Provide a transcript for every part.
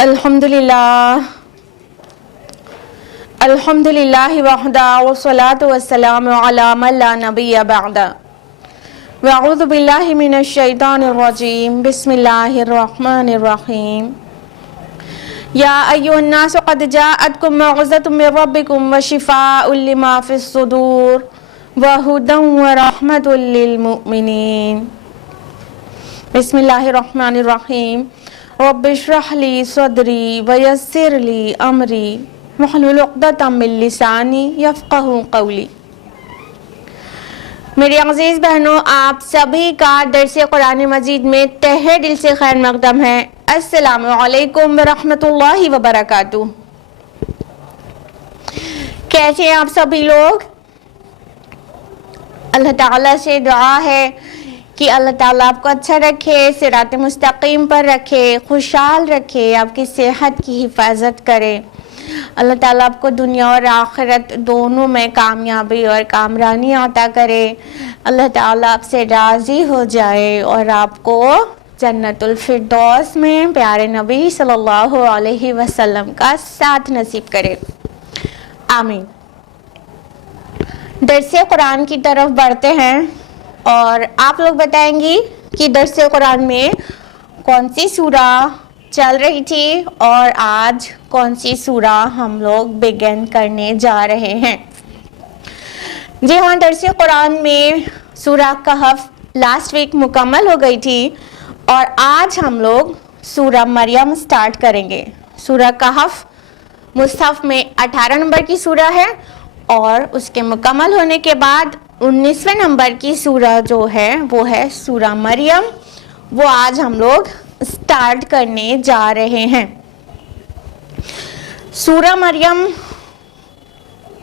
الحمدللہ وحدہ والصلاة والسلام علی من لا نبی بعدہ واعوذ باللہ من الشیطان الرجیم بسم اللہ الرحمن الرحیم یا ایھا الناس قد جاءتکم موعظۃ من ربکم وشفاء لما فی الصدور وہدی ورحمۃ للمؤمنین۔ بسم اللہ الرحمن الرحیم۔ رب اشرح لی صدری ویسر لی امری واحلل عقدۃ من لسانی یفقہوا قولی۔ میری عزیز بہنوں، آپ سبھی کا درس قرآن مجید میں تہہ دل سے خیر مقدم ہے۔ السلام علیکم ورحمۃ اللہ وبرکاتہ۔ کیسے ہیں آپ سبھی لوگ؟ اللہ تعالیٰ سے دعا ہے کہ اللہ تعالیٰ آپ کو اچھا رکھے، صراط مستقیم پر رکھے، خوشحال رکھے، آپ کی صحت کی حفاظت کرے۔ اللہ تعالیٰ آپ کو دنیا اور آخرت دونوں میں کامیابی اور کامرانی عطا کرے۔ اللہ تعالیٰ آپ سے راضی ہو جائے اور آپ کو جنت الفردوس میں پیارے نبی صلی اللہ علیہ وسلم کا ساتھ نصیب کرے، آمین۔ درس قرآن کی طرف بڑھتے ہیں اور آپ لوگ بتائیں گی کہ درس قرآن میں کون سی سورہ چل رہی تھی اور آج کون سی سورہ ہم لوگ بگن کرنے جا رہے ہیں۔ جی ہاں، درس قرآن میں سورہ کہف لاسٹ ویک مکمل ہو گئی تھی اور آج ہم لوگ سورہ مریم سٹارٹ کریں گے۔ سورہ کہف مصحف میں 18 نمبر کی سورہ ہے اور اس کے مکمل ہونے کے بعد 19ویں نمبر کی سورہ جو ہے وہ ہے سورہ مریم، وہ آج ہم لوگ سٹارٹ کرنے جا رہے ہیں۔ سورہ مریم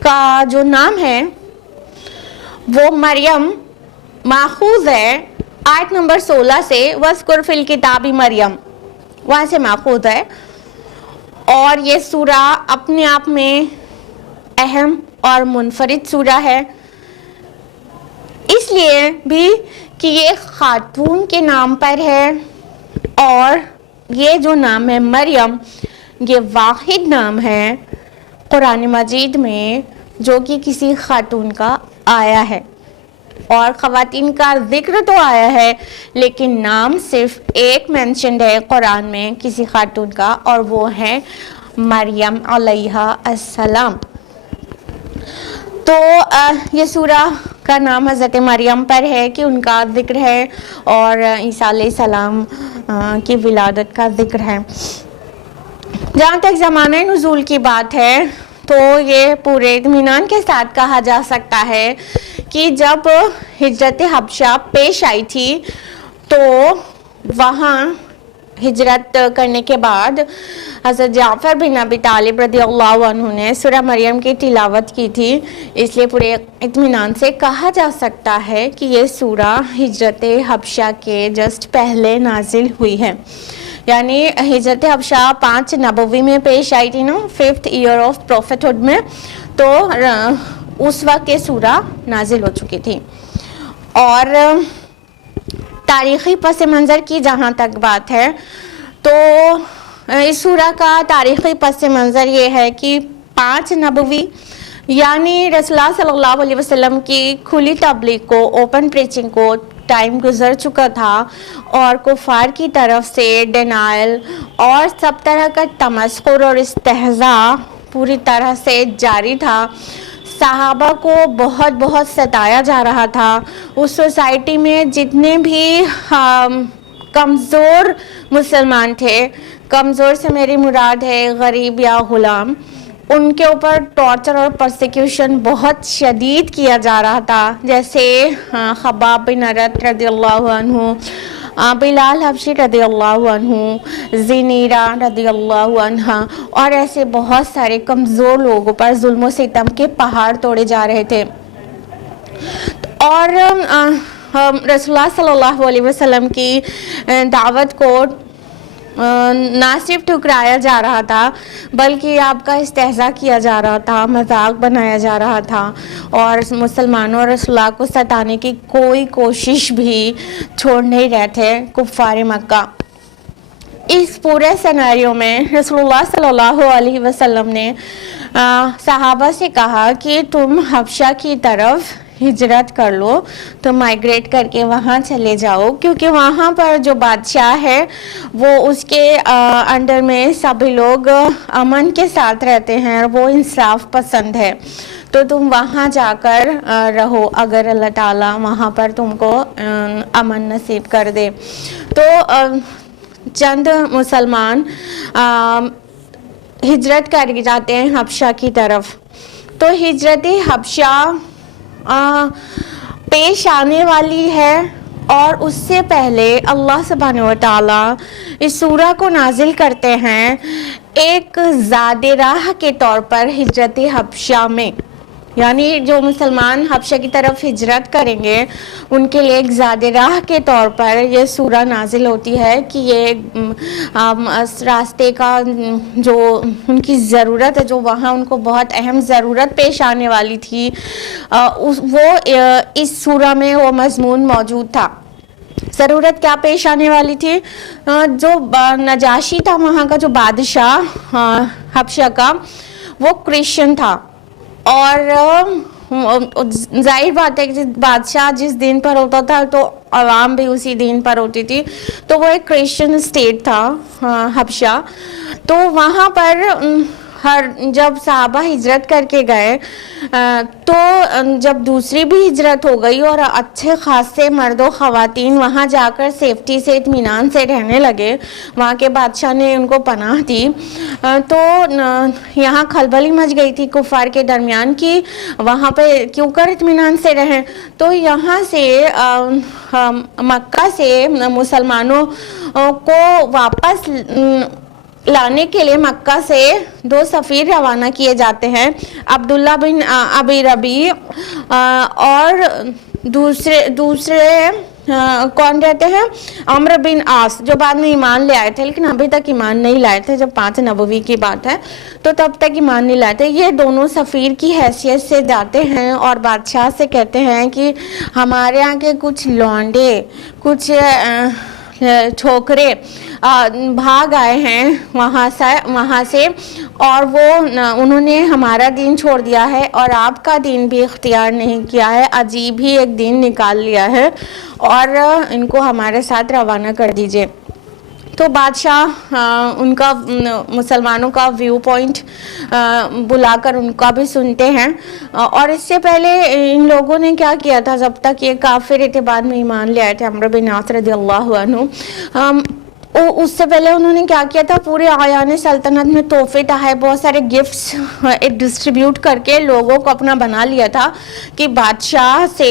کا جو نام ہے وہ مریم ماخوذ ہے آیت نمبر 16 سے، وَاذْكُرْ فِي الْكِتَابِ مریم، وہاں سے ماخوذ ہے، اور یہ سورہ اپنے آپ میں اہم اور منفرد سورہ ہے، اس لیے بھی کہ یہ خاتون کے نام پر ہے، اور یہ جو نام ہے مریم یہ واحد نام ہے قرآن مجید میں جو کہ کسی خاتون کا آیا ہے، اور خواتین کا ذکر تو آیا ہے لیکن نام صرف ایک مینشنڈ ہے قرآن میں کسی خاتون کا، اور وہ ہے مریم علیہ السلام۔ تو یہ سورہ کا نام حضرت مریم پر ہے کہ ان کا ذکر ہے اور عیسیٰ علیہ السلام کی ولادت کا ذکر ہے۔ جہاں تک زمانہ نزول کی بات ہے تو یہ پورے اطمینان کے ساتھ کہا جا سکتا ہے کہ جب ہجرت حبشہ پیش آئی تھی تو وہاں ہجرت کرنے کے بعد حضرت جعفر بن ابی طالب رضی اللہ عنہ نے سورہ مریم کی تلاوت کی تھی، اس لیے پورے اطمینان سے کہا جا سکتا ہے کہ یہ سورہ ہجرت حبشہ کے جسٹ پہلے نازل ہوئی ہے، یعنی ہجرت حبشہ 5 نبوی میں پیش آئی تھی نا، 5th ایئر آف پروفیٹہڈ میں، تو اس وقت یہ سورہ نازل ہو چکی تھی۔ اور تاریخی پس منظر کی جہاں تک بات ہے تو اس سورہ کا تاریخی پس منظر یہ ہے کہ 5 نبوی یعنی رسول اللہ صلی اللہ علیہ وسلم کی کھلی تبلیغ کو، اوپن پریچنگ کو ٹائم گزر چکا تھا، اور کفار کی طرف سے ڈینائل اور سب طرح کا تمسخر اور استہزاء پوری طرح سے جاری تھا۔ صحابہ کو بہت بہت ستایا جا رہا تھا۔ اس سوسائٹی میں جتنے بھی کمزور مسلمان تھے، کمزور سے میری مراد ہے غریب یا غلام، ان کے اوپر ٹارچر اور پرسیکیوشن بہت شدید کیا جا رہا تھا، جیسے خباب بن ارت رضی اللہ عنہ، بلال حبشی رضی اللہ عنہ، زنیرہ رضی اللہ عنہ، اور ایسے بہت سارے کمزور لوگوں پر ظلم و ستم کے پہاڑ توڑے جا رہے تھے۔ اور رسول اللہ صلی اللہ علیہ وسلم کی دعوت کو نہ صرف ٹھکرایا جا رہا تھا بلکہ آپ کا استہزاء کیا جا رہا تھا، مذاق بنایا جا رہا تھا، اور مسلمانوں اور رسول اللہ کو ستانے کی کوئی کوشش بھی چھوڑ نہیں رہے تھے کفار مکہ۔ اس پورے سیناریو میں رسول اللہ صلی اللہ علیہ وسلم نے صحابہ سے کہا کہ تم حبشہ کی طرف ہجرت کر لو، تو مائیگریٹ کر کے وہاں چلے جاؤ، کیونکہ وہاں پر جو بادشاہ ہے وہ اس کے انڈر میں سبھی لوگ امن کے ساتھ رہتے ہیں، وہ انصاف پسند ہے، تو تم وہاں جا کر رہو اگر اللہ تعالیٰ وہاں پر تم کو امن نصیب کر دے۔ تو چند مسلمان ہجرت کر جاتے ہیں حبشہ کی طرف۔ تو ہجرت حبشہ پیش آنے والی ہے، اور اس سے پہلے اللہ سبحانہ و تعالیٰ اس سورہ کو نازل کرتے ہیں ایک زاد راہ کے طور پر ہجرت حبشہ میں، یعنی جو مسلمان حبشہ کی طرف ہجرت کریں گے ان کے لیے ایک زاد راہ کے طور پر یہ سورہ نازل ہوتی ہے کہ یہ راستے کا جو ان کی ضرورت ہے، جو وہاں ان کو بہت اہم ضرورت پیش آنے والی تھی، وہ اس سورہ میں وہ مضمون موجود تھا۔ ضرورت کیا پیش آنے والی تھی؟ جو نجاشی تھا وہاں کا، جو بادشاہ حبشہ کا، وہ کرسچن تھا، اور ظاہر بات ہے کہ بادشاہ جس دین پر ہوتا تھا تو عوام بھی اسی دین پر ہوتی تھی، تو وہ ایک کرسچن اسٹیٹ تھا حبشہ۔ تو وہاں پر جب صحابہ ہجرت کر کے گئے تو جب دوسری بھی ہجرت ہو گئی اور اچھے خاصے مرد و خواتین وہاں جا کر سیفٹی سے اطمینان سے رہنے لگے، وہاں کے بادشاہ نے ان کو پناہ دی، تو یہاں کھلبلی مچ گئی تھی کفار کے درمیان کہ وہاں پہ کیوں کر اطمینان سے رہیں۔ تو یہاں سے مکہ سے مسلمانوں کو واپس لانے کے لیے مکہ سے 2 سفیر روانہ کیے جاتے ہیں، عبداللہ بن ابی ربیع اور دوسرے کون رہتے ہیں؟ عمرو بن عاص، جو بعد میں ایمان لے آئے تھے لیکن ابھی تک ایمان نہیں لائے تھے، جب 5 نبوی کی بات ہے تو تب تک ایمان نہیں لائے تھے۔ یہ دونوں سفیر کی حیثیت سے جاتے ہیں اور بادشاہ سے کہتے ہیں کہ ہمارے یہاں کے کچھ لونڈے، کچھ چھوکرے بھاگ آئے ہیں وہاں سے، اور انہوں نے ہمارا دین چھوڑ دیا ہے اور آپ کا دین بھی اختیار نہیں کیا ہے، عجیب ہی ایک دین نکال لیا ہے، اور ان کو ہمارے ساتھ روانہ کر دیجئے۔ تو بادشاہ ان کا مسلمانوں کا ویو پوائنٹ بلا کر ان کا بھی سنتے ہیں، اور اس سے پہلے ان لوگوں نے کیا کیا تھا، جب تک یہ کافر اعتبار میں ایمان لے آئے تھے عمرو بن عاص رضی اللہ عنہ، اس سے پہلے انہوں نے کیا کیا تھا، پورے آیان سلطنت میں تحفے تحائف بہت سارے گفٹس ڈسٹریبیوٹ کر کے لوگوں کو اپنا بنا لیا تھا کہ بادشاہ سے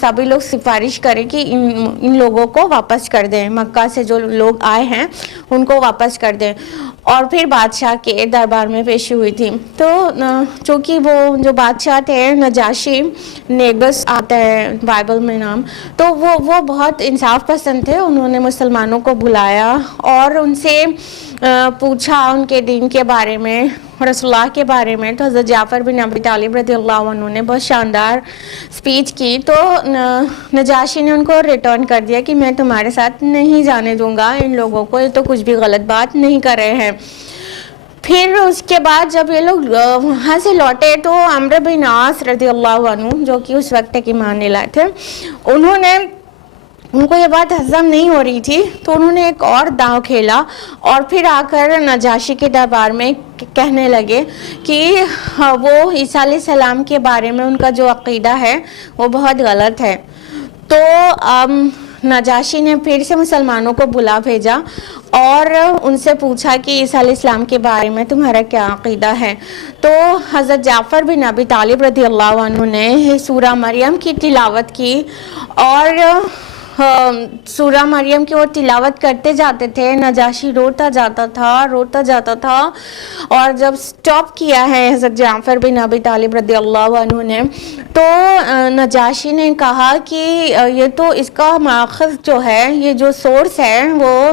سبھی لوگ سفارش کریں کہ ان لوگوں کو واپس کر دیں، مکہ سے جو لوگ آئے ہیں ان کو واپس کر دیں، اور پھر بادشاہ کے دربار میں پیشی ہوئی تھی۔ تو چونکہ وہ جو بادشاہ تھے نجاشی، نیگس آتا ہے بائبل میں نام، تو وہ بہت انصاف پسند تھے، انہوں نے مسلمانوں کو بلایا اور ان سے پوچھا ان کے دین کے بارے میں، رسول اللہ کے بارے میں۔ تو حضرت جعفر بن ابی طالب رضی اللہ عنہ نے بہت شاندار سپیچ کی، تو نجاشی نے ان کو ریٹرن کر دیا کہ میں تمہارے ساتھ نہیں جانے دوں گا ان لوگوں کو، یہ تو کچھ بھی غلط بات نہیں کر رہے ہیں۔ پھر اس کے بعد جب یہ لوگ وہاں سے لوٹے تو عمرو بن عاص رضی اللہ عنہ، جو کہ اس وقت تک ایمان نہیں لائے تھے، ان کو یہ بات ہضم نہیں ہو رہی تھی، تو انہوں نے ایک اور داؤ کھیلا اور پھر آ کر نجاشی کے دربار میں کہنے لگے کہ وہ عیسیٰ علیہ السلام کے بارے میں ان کا جو عقیدہ ہے وہ بہت غلط ہے۔ تو نجاشی نے پھر سے مسلمانوں کو بلا بھیجا اور ان سے پوچھا کہ عیسیٰ علیہ السلام کے بارے میں تمہارا کیا عقیدہ ہے۔ تو حضرت جعفر بن ابی طالب رضی اللہ عنہ نے سورہ مریم کی تلاوت کی، اور سورہ مریم کی وہ تلاوت کرتے جاتے تھے، نجاشی روتا جاتا تھا، اور جب سٹاپ کیا ہے حضرت جعفر بن ابی طالب رضی اللہ عنہ نے، تو نجاشی نے کہا کہ یہ تو اس کا ماخذ جو ہے، یہ جو سورس ہے وہ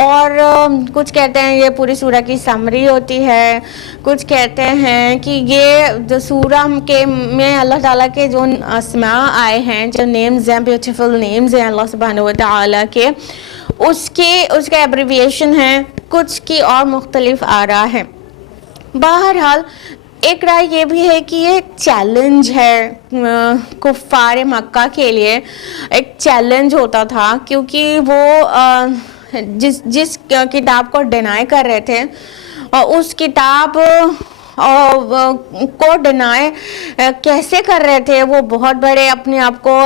اور کچھ کہتے ہیں یہ پوری سورہ کی سمری ہوتی ہے، کچھ کہتے ہیں کہ یہ جو سورہ کے میں اللہ تعالیٰ کے جو اسماء آئے ہیں، جو نیمز ہیں، بیوٹیفل نیمز ہیں اللہ سبحانہ و تعالیٰ کے، اس کا ایبریویشن ہے، کچھ کی اور مختلف آراء ہیں۔ بہرحال ایک رائے یہ بھی ہے کہ یہ چیلنج ہے کفار مکہ کے لیے، ایک چیلنج ہوتا تھا، کیونکہ وہ جس کتاب کو ڈینائی کر رہے تھے اس کتاب کو ڈینائی کیسے کر رہے تھے، وہ بہت بڑے اپنے آپ کو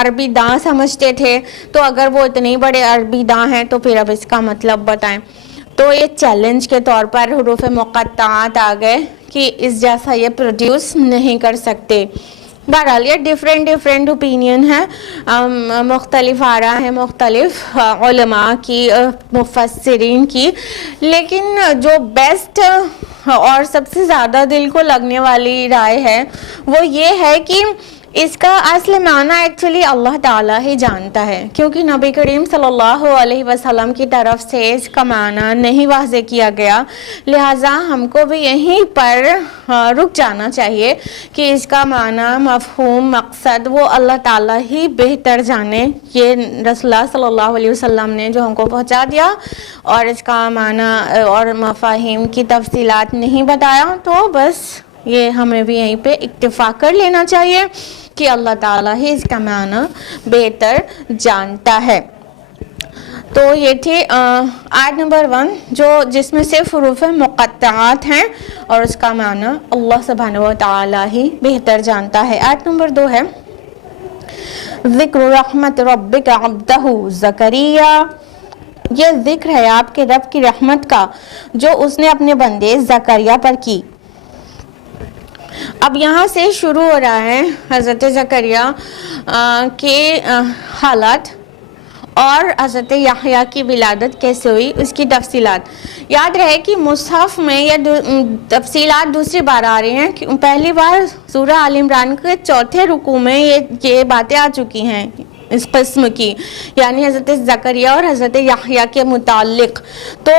عربی داں سمجھتے تھے، تو اگر وہ اتنے بڑے عربی داں ہیں تو پھر اب اس کا مطلب بتائیں۔ تو یہ چیلنج کے طور پر حروف مقطعات آ گئے کہ اس جیسا یہ پروڈیوس نہیں کر سکتے۔ بہرحال یہ ڈیفرنٹ اوپینین ہے، مختلف آراء ہیں مختلف علماء کی، مفسرین کی، لیکن جو بیسٹ اور سب سے زیادہ دل کو لگنے والی رائے ہے وہ یہ ہے کہ اس کا اصل معنی ایکچولی اللہ تعالیٰ ہی جانتا ہے، کیونکہ نبی کریم صلی اللہ علیہ وسلم کی طرف سے اس کا معنی نہیں واضح کیا گیا، لہٰذا ہم کو بھی یہیں پر رک جانا چاہیے کہ اس کا معنی، مفہوم، مقصد وہ اللہ تعالیٰ ہی بہتر جانے۔ یہ رسول اللہ صلی اللہ علیہ وسلم نے جو ہم کو پہنچا دیا اور اس کا معنی اور مفاہیم کی تفصیلات نہیں بتایا، تو بس یہ ہمیں بھی یہیں پہ اکتفا کر لینا چاہیے کہ اللہ تعالیٰ ہی اس کا معنی بہتر جانتا ہے۔ تو یہ تھی آیت نمبر 1 جس میں صرف حروف مقطعات ہیں اور اس کا معنی اللہ سبحانہ و تعالیٰ ہی بہتر جانتا ہے۔ آیت نمبر 2 ہے ذکر رحمت ربک عبدہ زکریا، یہ ذکر ہے آپ کے رب کی رحمت کا جو اس نے اپنے بندے زکریا پر کی۔ اب یہاں سے شروع ہو رہا ہے حضرت زکریا کے حالات اور حضرت یحییٰ کی ولادت کیسے ہوئی اس کی تفصیلات۔ یاد رہے کہ مصحف میں یہ تفصیلات دوسری بار آ رہی ہیں، پہلی بار سورہ آل عمران کے 4 رکوع میں یہ باتیں آ چکی ہیں اس قسم کی، یعنی حضرت زکریا اور حضرت یحییٰ کے متعلق۔ تو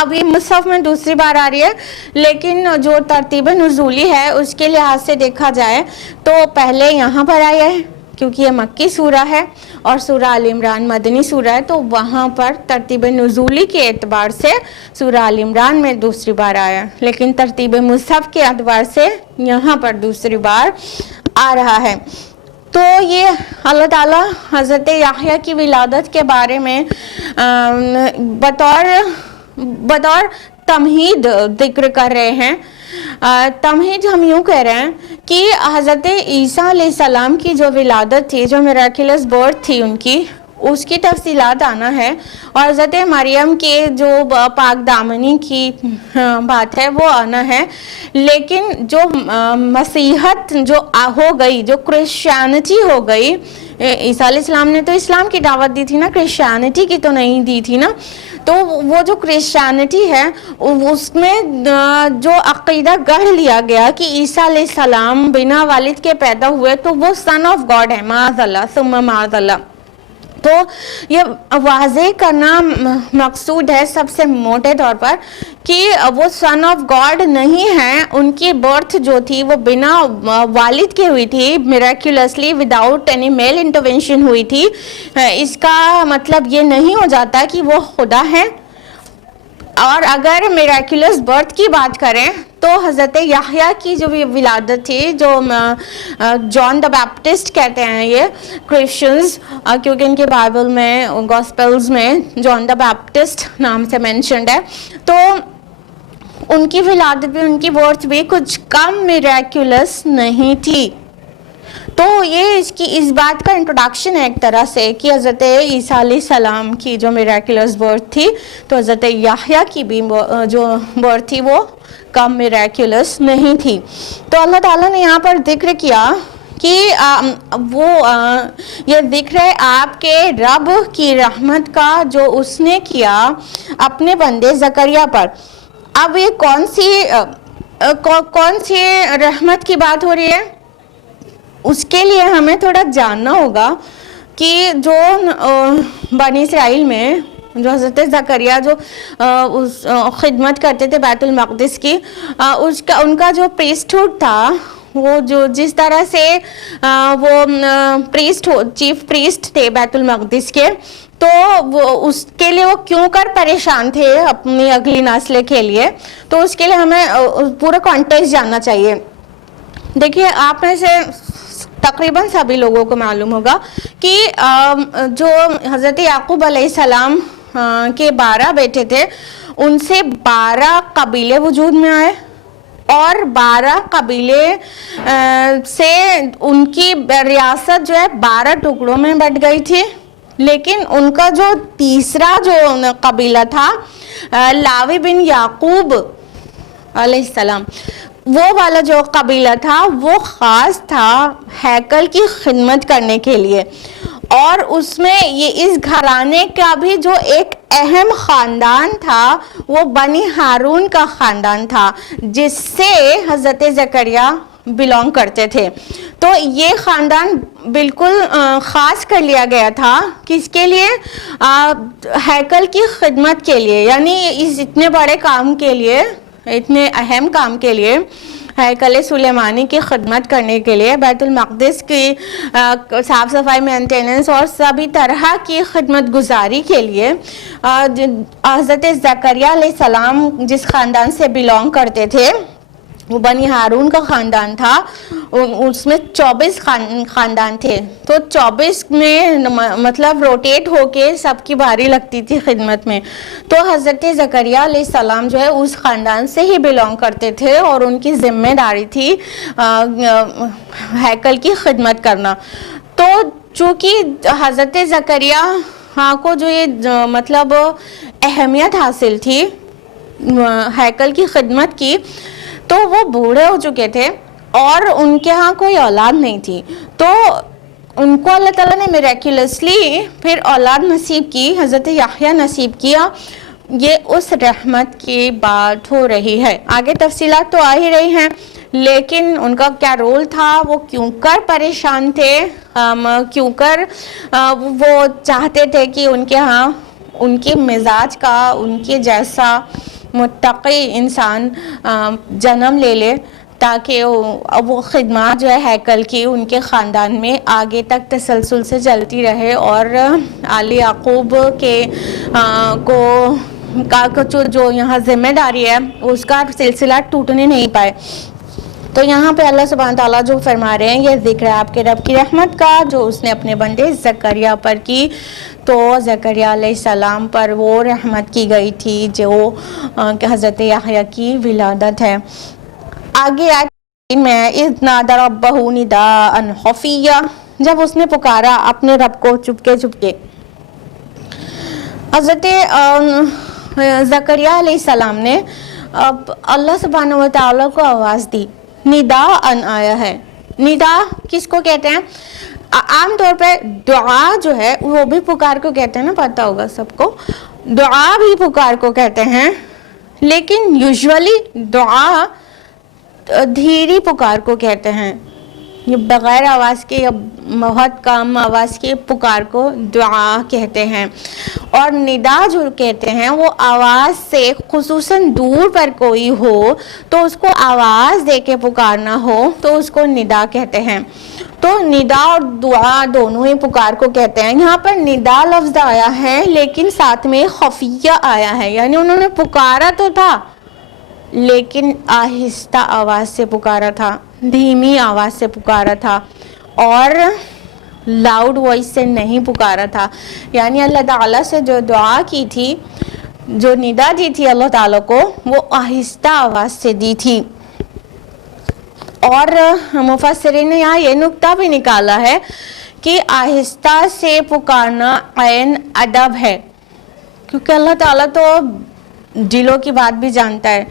ابھی مصحف میں دوسری بار آ رہی ہے، لیکن جو ترتیب نزولی ہے اس کے لحاظ سے دیکھا جائے تو پہلے یہاں پر آیا ہے کیونکہ یہ مکی سورہ ہے اور سورہ آل عمران مدنی سورہ ہے، تو وہاں پر ترتیب نزولی کے اعتبار سے سورہ آل عمران میں دوسری بار آیا، لیکن ترتیب مصحف کے اعتبار سے یہاں پر دوسری بار آ رہا ہے۔ تو یہ اللہ تعالیٰ حضرت یحییٰ کی ولادت کے بارے میں بطور تمہید ذکر کر رہے ہیں۔ تمہید ہم یوں کہہ رہے ہیں کہ حضرت عیسیٰ علیہ السلام کی جو ولادت تھی، جو میراکلس برتھ تھی ان کی، اس کی تفصیلات آنا ہے، اور حضرت مریم کے جو پاک دامنی کی بات ہے وہ آنا ہے، لیکن جو مسیحت جو ہو گئی، جو کرسچینٹی ہو گئی، عیسیٰ علیہ السلام نے تو اسلام کی دعوت دی تھی نا، کرسچینٹی کی تو نہیں دی تھی نا، تو وہ جو کرسچینٹی ہے اس میں جو عقیدہ گڑھ لیا گیا کہ عیسیٰ علیہ السلام بنا والد کے پیدا ہوئے تو وہ سن آف گاڈ ہے، معاذ اللہ ثم معاذ اللہ، تو یہ واضح کرنا مقصود ہے سب سے موٹے طور پر کہ وہ سن آف گاڈ نہیں ہیں، ان کی برتھ جو تھی وہ بنا والد کے ہوئی تھی، میراکولسلی وداؤٹ اینی میل انٹرونشن ہوئی تھی۔ اس کا مطلب یہ نہیں ہو جاتا کہ وہ خدا ہے۔ اور اگر میراکولس برتھ کی بات کریں تو حضرت یحییٰ کی جو ولادت تھی، جو جان دا بیپٹسٹ کہتے ہیں یہ کرسچنز، کیونکہ ان کے بائبل میں، گاسپلز میں جان دا بیپٹسٹ نام سے مینشنڈ ہے، تو ان کی ولادت بھی، ان کی برتھ بھی کچھ کم میراکولس نہیں تھی۔ تو یہ اس بات کا انٹروڈکشن ہے ایک طرح سے کہ حضرت عیسیٰ علیہ السلام کی جو میراکولس برتھ تھی تو حضرت یحییٰ کی بھی جو برتھ تھی وہ کم میراکولس نہیں تھی۔ تو اللہ تعالیٰ نے یہاں پر ذکر کیا کہ وہ یہ ذکر ہے آپ کے رب کی رحمت کا جو اس نے کیا اپنے بندے زکریا پر۔ اب یہ کون سی رحمت کی بات ہو رہی ہے؟ اس کے لیے ہمیں تھوڑا جاننا ہوگا کہ جو بنی اسرائیل میں جو حضرت زکریا جو اس خدمت کرتے تھے بیت المقدس کی، ان کا جو پریسٹہڈ تھا، وہ جو جس طرح سے وہ چیف پریسٹ تھے بیت المقدس کے، تو وہ اس کے لیے وہ کیوں کر پریشان تھے اپنی اگلی نسل کے لیے، تو اس کے لیے ہمیں پورا کانٹیکسٹ جاننا چاہیے. دیکھیے آپ میں سے تقریباً سبھی لوگوں کو معلوم ہوگا کہ جو حضرت یعقوب علیہ السلام کے 12 بیٹے تھے، ان سے 12 قبیلے وجود میں آئے، اور 12 قبیلے سے ان کی ریاست جو ہے 12 ٹکڑوں میں بٹ گئی تھی. لیکن ان کا جو تیسرا جو قبیلہ تھا، لاوی بن یعقوب علیہ السلام، وہ والا جو قبیلہ تھا وہ خاص تھا ہیکل کی خدمت کرنے کے لیے. اور اس میں یہ اس گھرانے کا بھی جو ایک اہم خاندان تھا وہ بنی ہارون کا خاندان تھا، جس سے حضرت زکریا بلونگ کرتے تھے. تو یہ خاندان بالکل خاص کر لیا گیا تھا کس کے لیے؟ ہیکل کی خدمت کے لیے، یعنی اس اتنے بڑے کام کے لیے، اتنے اہم کام کے لیے، ہیکل سلیمانی کی خدمت کرنے کے لیے، بیت المقدس کی صاف صفائی مینٹیننس اور سبھی طرح کی خدمت گزاری کے لیے حضرت زکریا علیہ السلام جس خاندان سے بلونگ کرتے تھے وہ بنی ہارون کا خاندان تھا. اس میں 24 خاندان تھے، تو 24 میں مطلب روٹیٹ ہو کے سب کی باری لگتی تھی خدمت میں. تو حضرت زکریا علیہ السلام جو ہے اس خاندان سے ہی بلونگ کرتے تھے، اور ان کی ذمہ داری تھی ہیکل کی خدمت کرنا. تو چونکہ حضرت زکریا کو جو یہ مطلب اہمیت حاصل تھی ہیکل کی خدمت کی، تو وہ بوڑھے ہو چکے تھے اور ان کے ہاں کوئی اولاد نہیں تھی. تو ان کو اللہ تعالیٰ نے میریکولسلی پھر اولاد نصیب کی، حضرت یحییٰ نصیب کیا. یہ اس رحمت کی بات ہو رہی ہے. آگے تفصیلات تو آ ہی رہی ہیں، لیکن ان کا کیا رول تھا، وہ کیوں کر پریشان تھے، کیوں کر وہ چاہتے تھے کہ ان کے ہاں ان کے مزاج کا، ان کے جیسا متقی انسان جنم لے لے، تاکہ وہ خدمات جو ہے ہیکل کی ان کے خاندان میں آگے تک تسلسل سے چلتی رہے، اور آل یعقوب کے جو یہاں ذمہ داری ہے اس کا سلسلہ ٹوٹنے نہیں پائے. تو یہاں پہ اللہ سبحانہ تعالیٰ جو فرما رہے ہیں، یہ ذکر ہے آپ کے رب کی رحمت کا جو اس نے اپنے بندے زکریا پر کی. تو زکریا علیہ السلام پر وہ رحمت کی گئی تھی جو حضرت یحییٰ کی ولادت ہے. آگے آیت میں اذ نادى ربه نداء خفیا، جب اس نے پکارا اپنے رب کو چپکے چپکے. حضرت زکریا علیہ السلام نے اب اللہ سبحانہ و تعالیٰ کو آواز دی. نداء آیا ہے. ندا کس کو کہتے ہیں؟ عام طور پہ دعا جو ہے وہ بھی پکار کو کہتے ہیں نا، پتہ ہوگا سب کو. دعا بھی پکار کو کہتے ہیں، لیکن یوزولی دعا دھیری پکار کو کہتے ہیں. یہ بغیر آواز کے یا بہت کم آواز کے پکار کو دعا کہتے ہیں. اور ندا جو کہتے ہیں وہ آواز سے خصوصاً دور پر کوئی ہو تو اس کو آواز دے کے پکارنا ہو تو اس کو ندا کہتے ہیں. تو ندا اور دعا دونوں ہی پکار کو کہتے ہیں. یہاں پر ندا لفظ آیا ہے لیکن ساتھ میں خفیہ آیا ہے، یعنی انہوں نے پکارا تو تھا لیکن آہستہ آواز سے پکارا تھا، دھیمی آواز سے پکارا تھا، اور لاؤڈ وائس سے نہیں پکارا تھا. یعنی اللہ تعالیٰ سے جو دعا کی تھی، جو ندا دی تھی اللہ تعالیٰ کو، وہ آہستہ آواز سے دی تھی. اور مفسرین نے یہاں یہ نکتہ بھی نکالا ہے کہ آہستہ سے پکارنا عین ادب ہے، کیونکہ اللہ تعالیٰ تو دلوں کی بات بھی جانتا ہے،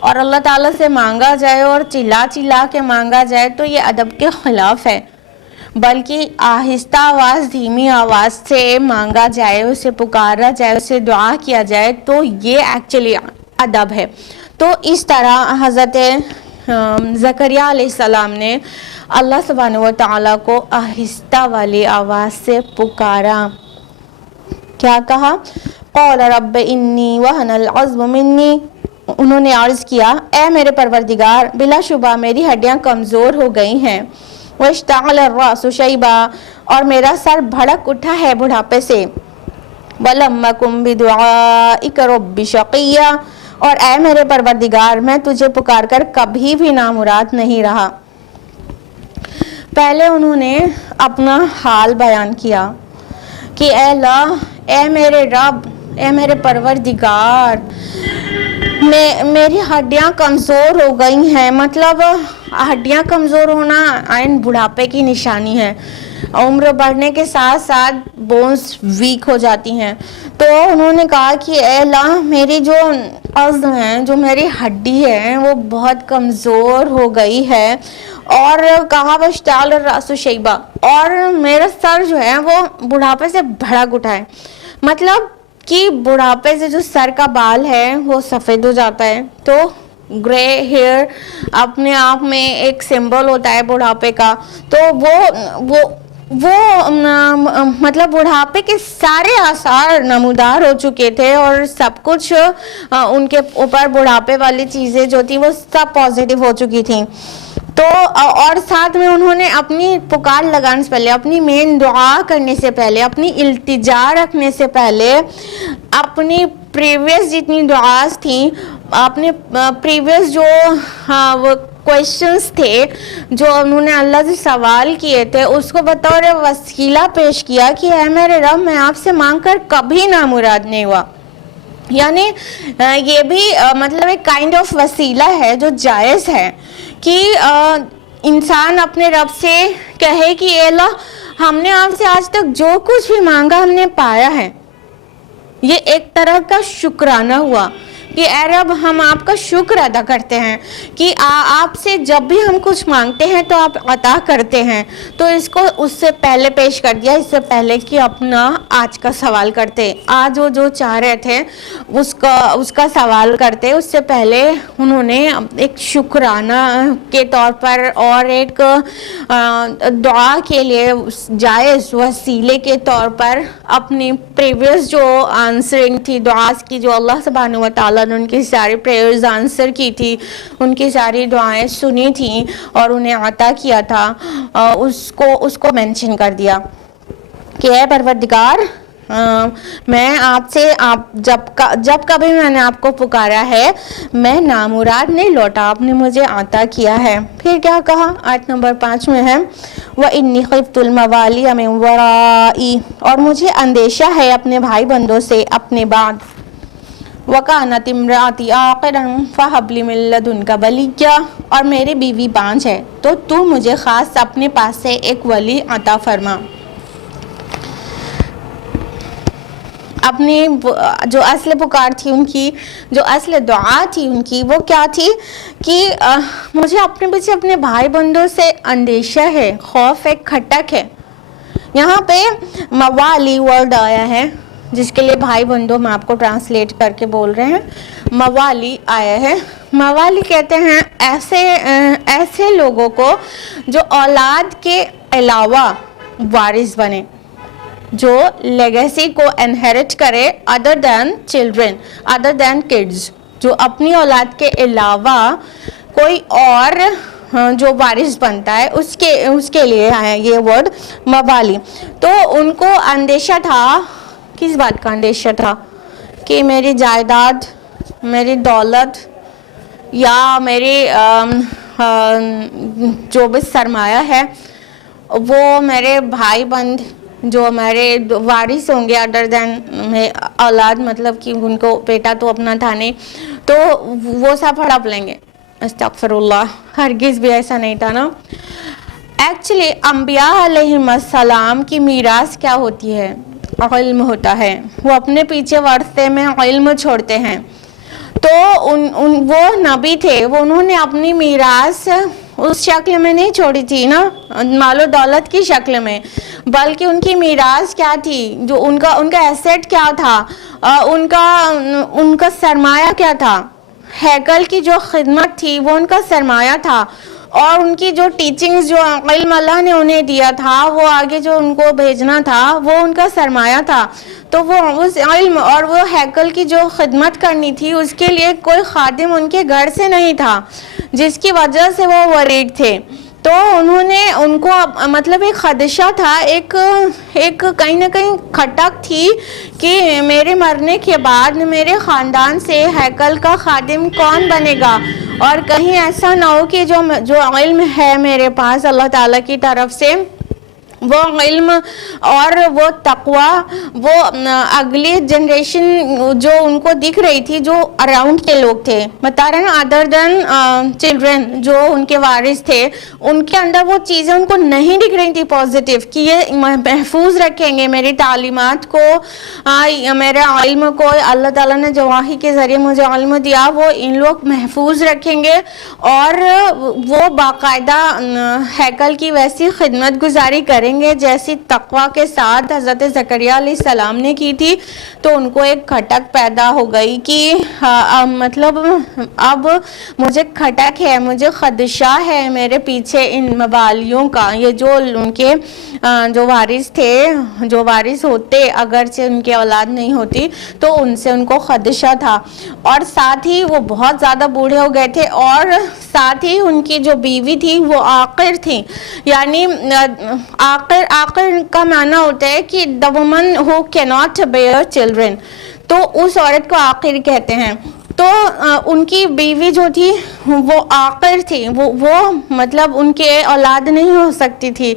اور اللہ تعالیٰ سے مانگا جائے اور چلا چلا کے مانگا جائے تو یہ ادب کے خلاف ہے. بلکہ آہستہ آواز، دھیمی آواز سے مانگا جائے، اسے پکارا جائے، اسے دعا کیا جائے تو یہ ایکچولی ادب ہے. تو اس طرح حضرت زکریا علیہ السلام نے اللہ سبحانہ و تعالیٰ کو آہستہ والی آواز سے پکارا. کیا کہا؟ قال رب انی وہن العظم منی، انہوں نے عرض کیا اے میرے پروردگار بلا شبہ میری ہڈیاں کمزور ہو گئی ہیں، واشتعل الرأس شیبا، اور میرا سر بھڑک اٹھا ہے بڑھاپے سے، ولم اکن بدعائک رب شقیا، اور اے میرے پروردگار میں تجھے پکار کر کبھی بھی نامراد نہیں رہا۔ پہلے انہوں نے اپنا حال بیان کیا کہ اے اللہ، اے میرے رب، اے میرے پروردگار، میری ہڈیاں کمزور ہو گئی ہیں، مطلب ہڈیاں کمزور ہونا عین بڑھاپے کی نشانی ہے، عمر بڑھنے کے ساتھ ساتھ بونز ویک ہو جاتی ہیں۔ تو انہوں نے کہا کہ اے اللہ، میری جو عظم ہے، جو میری ہڈی ہے، وہ بہت کمزور ہو گئی ہے، اور کہا واشتعل الرأس شیبا، اور میرا سر جو ہے وہ بڑھاپے سے بھڑک اٹھا ہے، مطلب کہ بڑھاپے سے جو سر کا بال ہے وہ سفید ہو جاتا ہے۔ تو گرے ہیئر اپنے آپ میں ایک سمبل ہوتا ہے بڑھاپے کا، تو وہ مطلب بڑھاپے کے سارے آثار نمودار ہو چکے تھے، اور سب کچھ ان کے اوپر بڑھاپے والی چیزیں جو تھیں وہ سب پازیٹیو ہو چکی تھیں۔ تو اور ساتھ میں انہوں نے اپنی پکار لگانے سے پہلے، اپنی مین دعا کرنے سے پہلے، اپنی التجا رکھنے سے پہلے، اپنی پریویس جتنی دعاز تھیں، اپنے پریویس جو کویشچنز تھے جو انہوں نے اللہ سے سوال کیے تھے، اس کو بطور وسیلہ پیش کیا کہ اے میرے رب، میں آپ سے مانگ کر کبھی نامراد نہیں ہوا۔ یعنی یہ بھی مطلب ایک کائنڈ آف وسیلہ ہے جو جائز ہے کہ انسان اپنے رب سے کہے کہ اے اللہ، ہم نے آپ سے آج تک جو کچھ بھی مانگا ہم نے پایا ہے۔ یہ ایک طرح کا شکرانہ ہوا کہ اے رب، ہم آپ کا شکر ادا کرتے ہیں کہ آپ سے جب بھی ہم کچھ مانگتے ہیں تو آپ عطا کرتے ہیں۔ تو اس کو اس سے پہلے پیش کر دیا، اس سے پہلے کہ اپنا آج کا سوال کرتے، آج وہ جو چاہ رہے تھے اس کا سوال کرتے، اس سے پہلے انہوں نے ایک شکرانہ کے طور پر اور ایک دعا کے لیے جائز وسیلے کے طور پر اپنی پریویس جو آنسرنگ تھی دعاز کی، جو اللہ سبحانہ و تعالیٰ نے ان کی ساری پریئرز آنسر کی تھی، ان کی ساری دعائیں سنی تھیں اور انہیں عطا کیا تھا، اس کو مینشن کر دیا کہ اے پروردگار، میں آپ سے جب کبھی میں نے آپ کو پکارا ہے میں نامراد نہیں لوٹا، آپ نے مجھے عطا کیا ہے۔ پھر کیا کہا آیت نمبر 5 میں ہے وَإِنِّي خِفْتُ الْمَوَالِيَ مِنْ وَرَائِي، اور مجھے اندیشہ ہے اپنے بھائی بندوں سے اپنے بعد، وَكَانَتِ امْرَأَتِي عَاقِرًا فَهَبْ لِي مِن لَّدُنكَ وَلِيًّا، اور میری بیوی بانجھ ہے تو مجھے خاص اپنے پاس سے ایک ولی عطا فرما۔ اپنی جو اصل پکار تھی ان کی، جو اصل دعا تھی ان کی، وہ کیا تھی کہ مجھے اپنے پیچھے اپنے بھائی بندوں سے اندیشہ ہے، خوف ہے، کھٹک ہے۔ یہاں پہ موالی ورڈ آیا ہے جس کے لیے بھائی بندوں میں آپ کو ٹرانسلیٹ کر کے بول رہے ہیں، موالی آیا ہے۔ موالی کہتے ہیں ایسے لوگوں کو جو اولاد کے علاوہ وارث بنے، جو لیگیسی کو انہیرٹ کرے ادر دین چلڈرن، ادر دین کڈز، جو اپنی اولاد کے علاوہ کوئی اور جو وارث بنتا ہے اس کے لیے ہے یہ ورڈ موالی۔ تو ان کو اندیشہ تھا، کس بات کا اندیشہ تھا؟ کہ میری جائیداد، میری دولت یا میری جو بھی سرمایہ ہے وہ میرے بھائی بند جو میرے وارث ہوں گے ادر دین اولاد، مطلب کہ ان کو بیٹا تو اپنا تھا نہیں، تو وہ سب ہڑپ لیں گے۔ استغفر اللہ، ہرگز بھی ایسا نہیں تھا نا۔ ایکچولی انبیاء علیہم السلام کی میراث کیا ہوتی ہے؟ علم ہوتا ہے، وہ اپنے پیچھے ورثے میں علم چھوڑتے ہیں۔ تو وہ نبی تھے، انہوں نے اپنی میراث اس شکل میں نہیں چھوڑی تھی نا، مال و دولت کی شکل میں، بلکہ ان کی میراث کیا تھی، جو ان کا ایسیٹ کیا تھا، ان کا سرمایہ کیا تھا، ہیکل کی جو خدمت تھی وہ ان کا سرمایہ تھا۔ اور ان کی جو ٹیچنگز جو علم اللہ نے انہیں دیا تھا وہ آگے جو ان کو بھیجنا تھا وہ ان کا سرمایہ تھا. تو وہ اس علم اور وہ ہیکل کی جو خدمت کرنی تھی اس کے لیے کوئی خادم ان کے گھر سے نہیں تھا, جس کی وجہ سے وہ ورید تھے. تو انہوں نے ان کو مطلب ایک خدشہ تھا, ایک کہیں نہ کہیں کھٹک تھی کہ میرے مرنے کے بعد میرے خاندان سے ہیکل کا خادم کون بنے گا, اور کہیں ایسا نہ ہو کہ جو علم ہے میرے پاس اللہ تعالیٰ کی طرف سے, وہ علم اور وہ تقوی وہ اگلی جنریشن جو ان کو دکھ رہی تھی, جو اراؤنڈ کے لوگ تھے, بتا رہے ہیں ادر دین چلڈرن جو ان کے وارث تھے, ان کے اندر وہ چیزیں ان کو نہیں دکھ رہی تھی پازیٹیو کہ یہ محفوظ رکھیں گے میری تعلیمات کو, میرے علم کو اللہ تعالیٰ نے جو وحی کے ذریعے مجھے علم دیا وہ ان لوگ محفوظ رکھیں گے, اور وہ باقاعدہ ہیکل کی ویسی خدمت گزاری کریں گے جیسی تقوی کے ساتھ حضرت زکریا علیہ السلام نے کی تھی. تو ان کو ایک کھٹک پیدا ہو گئی کہ مطلب اب مجھے کھٹک ہے, مجھے خدشہ ہے میرے پیچھے ان موالیوں کا, یہ جو ان کے جو وارث تھے, جو وارث ہوتے اگرچہ ان کی اولاد نہیں ہوتی تو ان سے ان کو خدشہ تھا. اور ساتھ ہی وہ بہت زیادہ بوڑھے ہو گئے تھے, اور ساتھ ہی ان کی جو بیوی تھی وہ عاقر تھی. یعنی عاقر کا معنی ہوتا ہے کہ the woman who cannot bear children, تو اس عورت کو عاقر کہتے ہیں. تو ان کی بیوی جو تھی وہ عاقر تھی, وہ مطلب ان کے اولاد نہیں ہو سکتی تھی,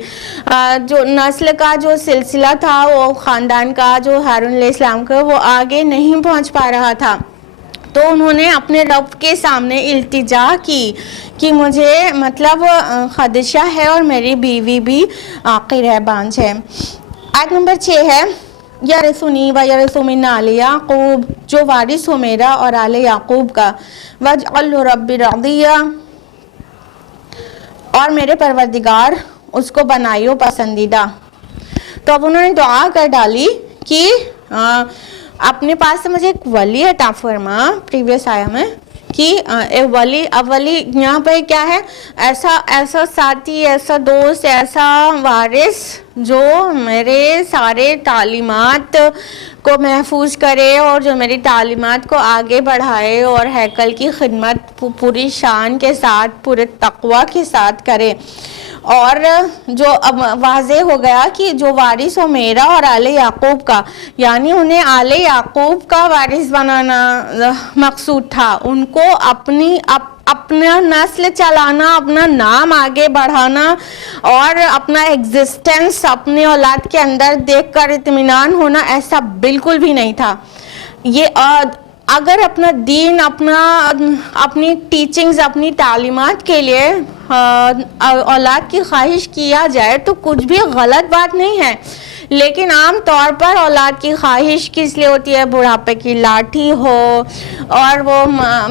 جو نسل کا جو سلسلہ تھا وہ خاندان کا جو ہارون علیہ السلام کا وہ آگے نہیں پہنچ پا رہا تھا. تو انہوں نے اپنے رب کے سامنے التجا کی کہ مجھے مطلب خدشہ ہے اور میری بیوی بھی عاقر ہے, بانجھ ہے. آیت نمبر 6 ہے یرثنی و یرث من آل یعقوب, جو وارث ہو میرا اور آل یعقوب کا, واجعلہ رب رضیہ, اور میرے پروردگار اس کو بنائیو پسندیدہ. تو اب انہوں نے دعا کر ڈالی کہ اپنے پاس سے مجھے ایک ولی عطا فرما, پریویس آیا میں کہ ولی یہاں پہ کیا ہے, ایسا ساتھی, ایسا دوست, ایسا وارث جو میرے سارے تعلیمات کو محفوظ کرے اور جو میری تعلیمات کو آگے بڑھائے اور ہیکل کی خدمت پوری شان کے ساتھ پورے تقوی کے ساتھ کرے. اور جو اب واضح ہو گیا کہ جو وارث ہو میرا اور آل یعقوب کا, یعنی انہیں آل یعقوب کا وارث بنانا مقصود تھا, ان کو اپنا نسل چلانا, اپنا نام آگے بڑھانا اور اپنا ایگزسٹنس اپنے اولاد کے اندر دیکھ کر اطمینان ہونا, ایسا بالکل بھی نہیں تھا. یہ اگر اپنا دین, اپنی ٹیچنگز, اپنی تعلیمات کے لیے اولاد کی خواہش کیا جائے تو کچھ بھی غلط بات نہیں ہے, لیکن عام طور پر اولاد کی خواہش کس لیے ہوتی ہے, بڑھاپے کی لاٹھی ہو, اور وہ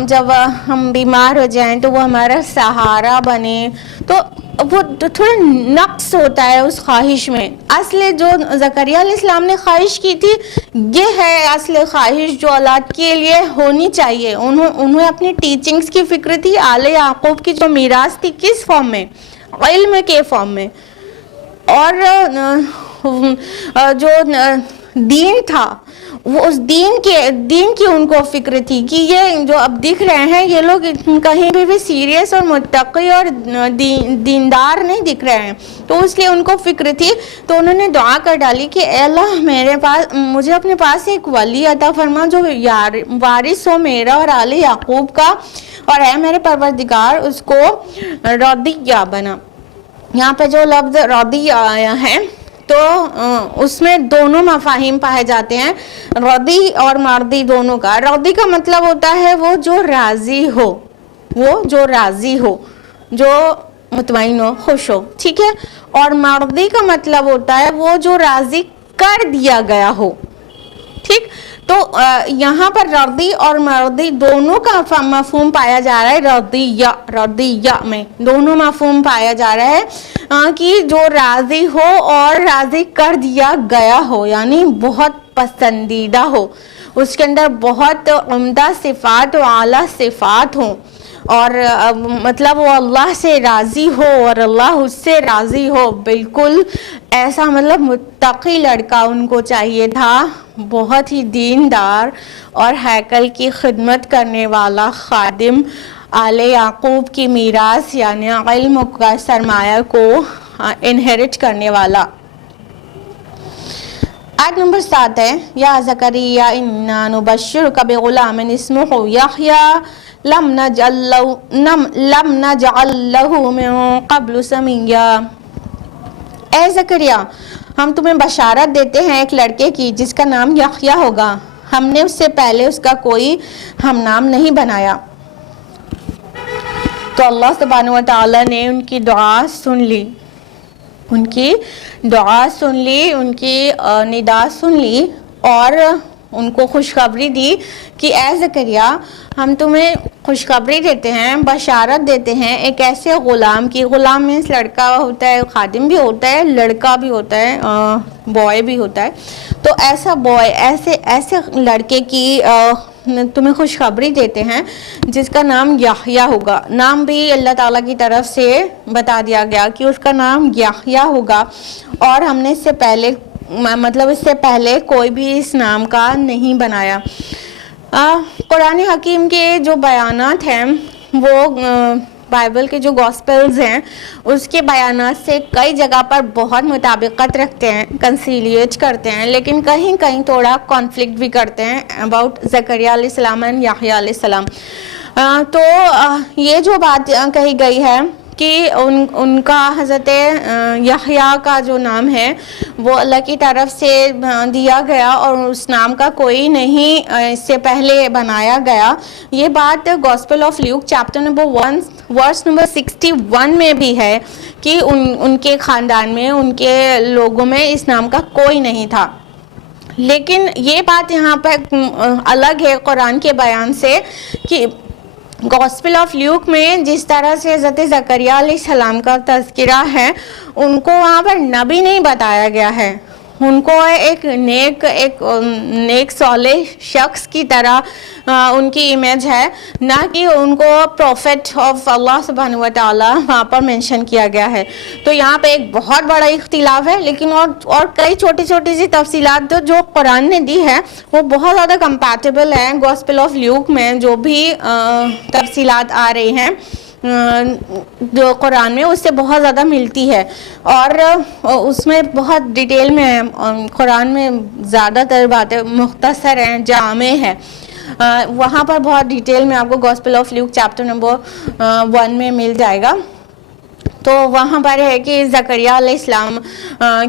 جب ہم بیمار ہو جائیں تو وہ ہمارا سہارا بنے, تو وہ تھوڑا نقص ہوتا ہے اس خواہش میں. اصل جو زکریا علیہ السلام نے خواہش کی تھی یہ ہے اصل خواہش جو اولاد کے لیے ہونی چاہیے. انہیں اپنی ٹیچنگز کی فکر تھی, آل یعقوب کی جو میراث تھی کس فارم میں, علم کے فارم میں, اور جو دین تھا وہ اس دین کی ان کو فکر تھی کہ یہ جو اب دکھ رہے ہیں یہ لوگ کہیں بھی سیریس اور متقی اور دیندار نہیں دکھ رہے ہیں, تو اس لیے ان کو فکر تھی. تو انہوں نے دعا کر ڈالی کہ اے اللہ مجھے اپنے پاس ایک ولی عطا فرما جو وارث ہو میرا اور آل یعقوب کا, اور اے میرے پروردگار اس کو رضیہ بنا. یہاں پہ جو لفظ رضی آیا ہے تو اس میں دونوں مفاہیم پائے جاتے ہیں, رضی اور مرضی دونوں کا. رضی کا مطلب ہوتا ہے وہ جو راضی ہو, جو مطمئن ہو, خوش ہو, ٹھیک ہے. اور مرضی کا مطلب ہوتا ہے وہ جو راضی کر دیا گیا ہو, ٹھیک. تو یہاں پر رضی اور مرضی دونوں کا مفہوم پایا جا رہا ہے. رضیہ میں دونوں مفہوم پایا جا رہا ہے کہ جو راضی ہو اور راضی کر دیا گیا ہو, یعنی بہت پسندیدہ ہو, اس کے اندر بہت عمدہ صفات و اعلیٰ صفات ہوں, اور مطلب وہ اللہ سے راضی ہو اور اللہ اس سے راضی ہو، بالکل ایسا مطلب متقی لڑکا ان کو چاہیے تھا، بہت ہی دیندار اور ہیکل کی خدمت کرنے والا خادم، آل یعقوب کی میراث یعنی علم کا سرمایہ کو انہیرٹ کرنے والا۔ آیت نمبر 7 ہے، یا زکریا انا نبشرک بغلام اسمہ یحییٰ لم نجعل لہ من قبل سمیہ۔ اے زکریا، ہم تمہیں بشارت دیتے ہیں ایک لڑکے کی جس کا نام یحییٰ ہوگا، ہم نے اس سے پہلے اس کا کوئی ہم نام نہیں بنایا۔ تو اللہ سبحانہ و تعالیٰ نے ان کی دعا سن لی، ان کی دعا سن لی، ان کی ندا سن لی، اور ان کو خوشخبری دی کہ اے زکریا، ہم تمہیں خوشخبری دیتے ہیں، بشارت دیتے ہیں ایک ایسے غلام کی۔ غلام مینس لڑکا ہوتا ہے، خادم بھی ہوتا ہے، لڑکا بھی ہوتا ہے، بوائے بھی ہوتا ہے۔ تو ایسا بوائے، ایسے لڑکے کی تمہیں خوشخبری دیتے ہیں جس کا نام یحییٰ ہوگا۔ نام بھی اللہ تعالیٰ کی طرف سے بتا دیا گیا کہ اس کا نام یحییٰ ہوگا، اور ہم نے اس سے پہلے مطلب اس سے پہلے کوئی بھی اس نام کا نہیں بنایا۔ قرآن حکیم کے جو بیانات ہیں وہ بائبل کے جو گاسپلز ہیں اس کے بیانات سے کئی جگہ پر بہت مطابقت رکھتے ہیں، کنسیلیٹ کرتے ہیں، لیکن کہیں کہیں تھوڑا کانفلکٹ بھی کرتے ہیں اباؤٹ زکریا علیہ السلام اینڈ یحییٰ علیہ السلام۔ تو یہ جو بات کہی گئی ہے کہ ان کا حضرت یحییٰ کا جو نام ہے وہ اللہ کی طرف سے دیا گیا اور اس نام کا کوئی نہیں اس سے پہلے بنایا گیا، یہ بات gospel of Luke chapter number 1 verse number 61 میں بھی ہے کہ ان کے خاندان میں، ان کے لوگوں میں اس نام کا کوئی نہیں تھا۔ لیکن یہ بات یہاں پر الگ ہے قرآن کے بیان سے کہ گاسپل آف لیوک میں جس طرح سے حضرت زکریا علیہ السلام کا تذکرہ ہے، ان کو وہاں پر نبی نہیں بتایا گیا ہے، ان کو ایک نیک صالح شخص کی طرح ان کی امیج ہے، نہ کہ ان کو پروفیٹ آف اللہ سبحانہ و تعالیٰ وہاں پر مینشن کیا گیا ہے۔ تو یہاں پہ ایک بہت بڑا اختلاف ہے، لیکن اور کئی چھوٹی چھوٹی سی تفصیلات جو قرآن نے دی ہے وہ بہت زیادہ کمپیٹیبل ہیں گاسپل آف لیوک میں، جو بھی تفصیلات آ رہی ہیں جو قرآن میں اس سے بہت زیادہ ملتی ہے، اور اس میں بہت ڈیٹیل میں ہے۔ قرآن میں زیادہ تر باتیں مختصر ہیں، جامع ہیں، وہاں پر بہت ڈیٹیل میں آپ کو gospel of Luke chapter number 1 میں مل جائے گا۔ تو وہاں پر ہے کہ زکریا علیہ السلام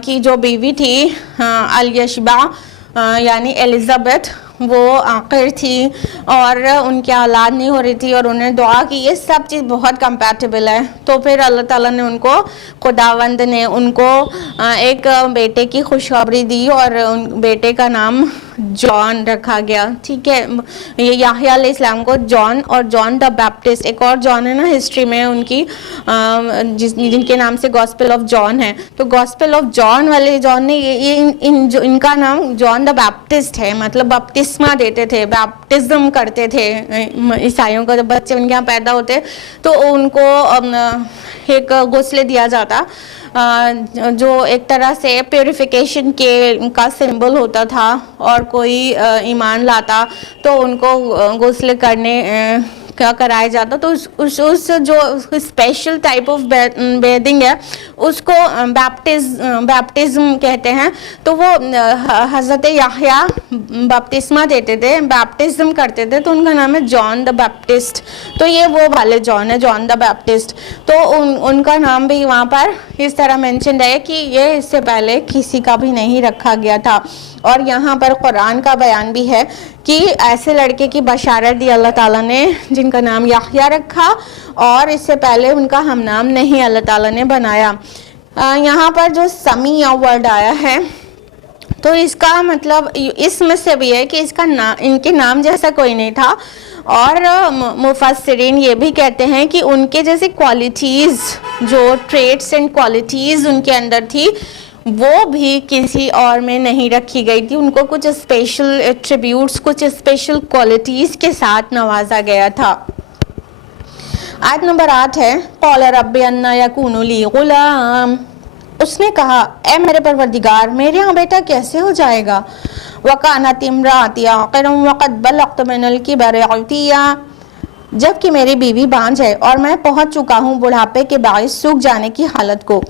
کی جو بیوی تھی الیشبع یعنی الزبتھ، وہ عاقر تھی اور ان کی اولاد نہیں ہو رہی تھی، اور انہیں دعا کی، یہ سب چیز بہت کمپیٹیبل ہے۔ تو پھر اللہ تعالیٰ نے ان کو، خداوند نے ان کو ایک بیٹے کی خوشخبری دی، اور ان بیٹے کا نام جان رکھا گیا۔ ٹھیک ہے، یہ یحییٰ علیہ السلام کو جان، اور جان دا بیپٹسٹ، ایک اور جان ہے نا ہسٹری میں ان کی جن کے نام سے گاسپل آف جان ہے، تو گاسپل آف جان والے جان نے ان کا نام جان دا بیپٹسٹ ہے، مطلب بپتسمہ دیتے تھے، بیپٹزم کرتے تھے عیسائیوں کا، جب بچے ان کے یہاں پیدا ہوتے تو ان کو ایک غسل دیا جاتا جو ایک طرح سے پیوریفیکیشن کا سمبل ہوتا تھا، اور کوئی ایمان لاتا تو ان کو غسل کرایا جاتا، تو اس جو اسپیشل ٹائپ آف بیدنگ ہے اس کو بیپٹزم کہتے ہیں۔ تو وہ حضرت یحییٰ بپتسمہ دیتے تھے، بیپٹزم کرتے تھے، تو ان کا نام ہے جان دا بیپٹسٹ۔ تو یہ وہ والے جان ہے، جان دا بیپٹسٹ۔ تو ان کا نام بھی وہاں پر اس طرح مینشنڈ ہے کہ یہ اس سے پہلے کسی کا بھی نہیں رکھا گیا تھا۔ اور یہاں پر قرآن کا بیان بھی ہے کہ ایسے لڑکے کی بشارت دی اللہ تعالیٰ نے جن کا نام یحییٰ رکھا، اور اس سے پہلے ان کا ہم نام نہیں اللہ تعالیٰ نے بنایا۔ یہاں پر جو سمیع ورڈ آیا ہے تو اس کا مطلب اس میں سے بھی ہے کہ ان کے نام جیسا کوئی نہیں تھا، اور مفسرین یہ بھی کہتے ہیں کہ ان کے جیسے کوالٹیز، جو ٹریٹس اینڈ کوالٹیز ان کے اندر تھی، وہ بھی کسی اور میں نہیں رکھی گئی تھی، ان کو کچھ اسپیشل ایٹریبیوٹس، کچھ اسپیشل کوالٹیز کے ساتھ نوازا گیا تھا۔ آیت نمبر 8 ہے قال رب انا یکون لی غلام، اس نے کہا اے میرے پروردگار میرے ہاں بیٹا کیسے ہو جائے گا، وکانت امراتی عاقرا وقد بلغت من الکبر عتیا، جبکہ میری بیوی بانجھ ہے اور میں پہنچ چکا ہوں بڑھاپے کے باعث سوکھ جانے کی حالت کو۔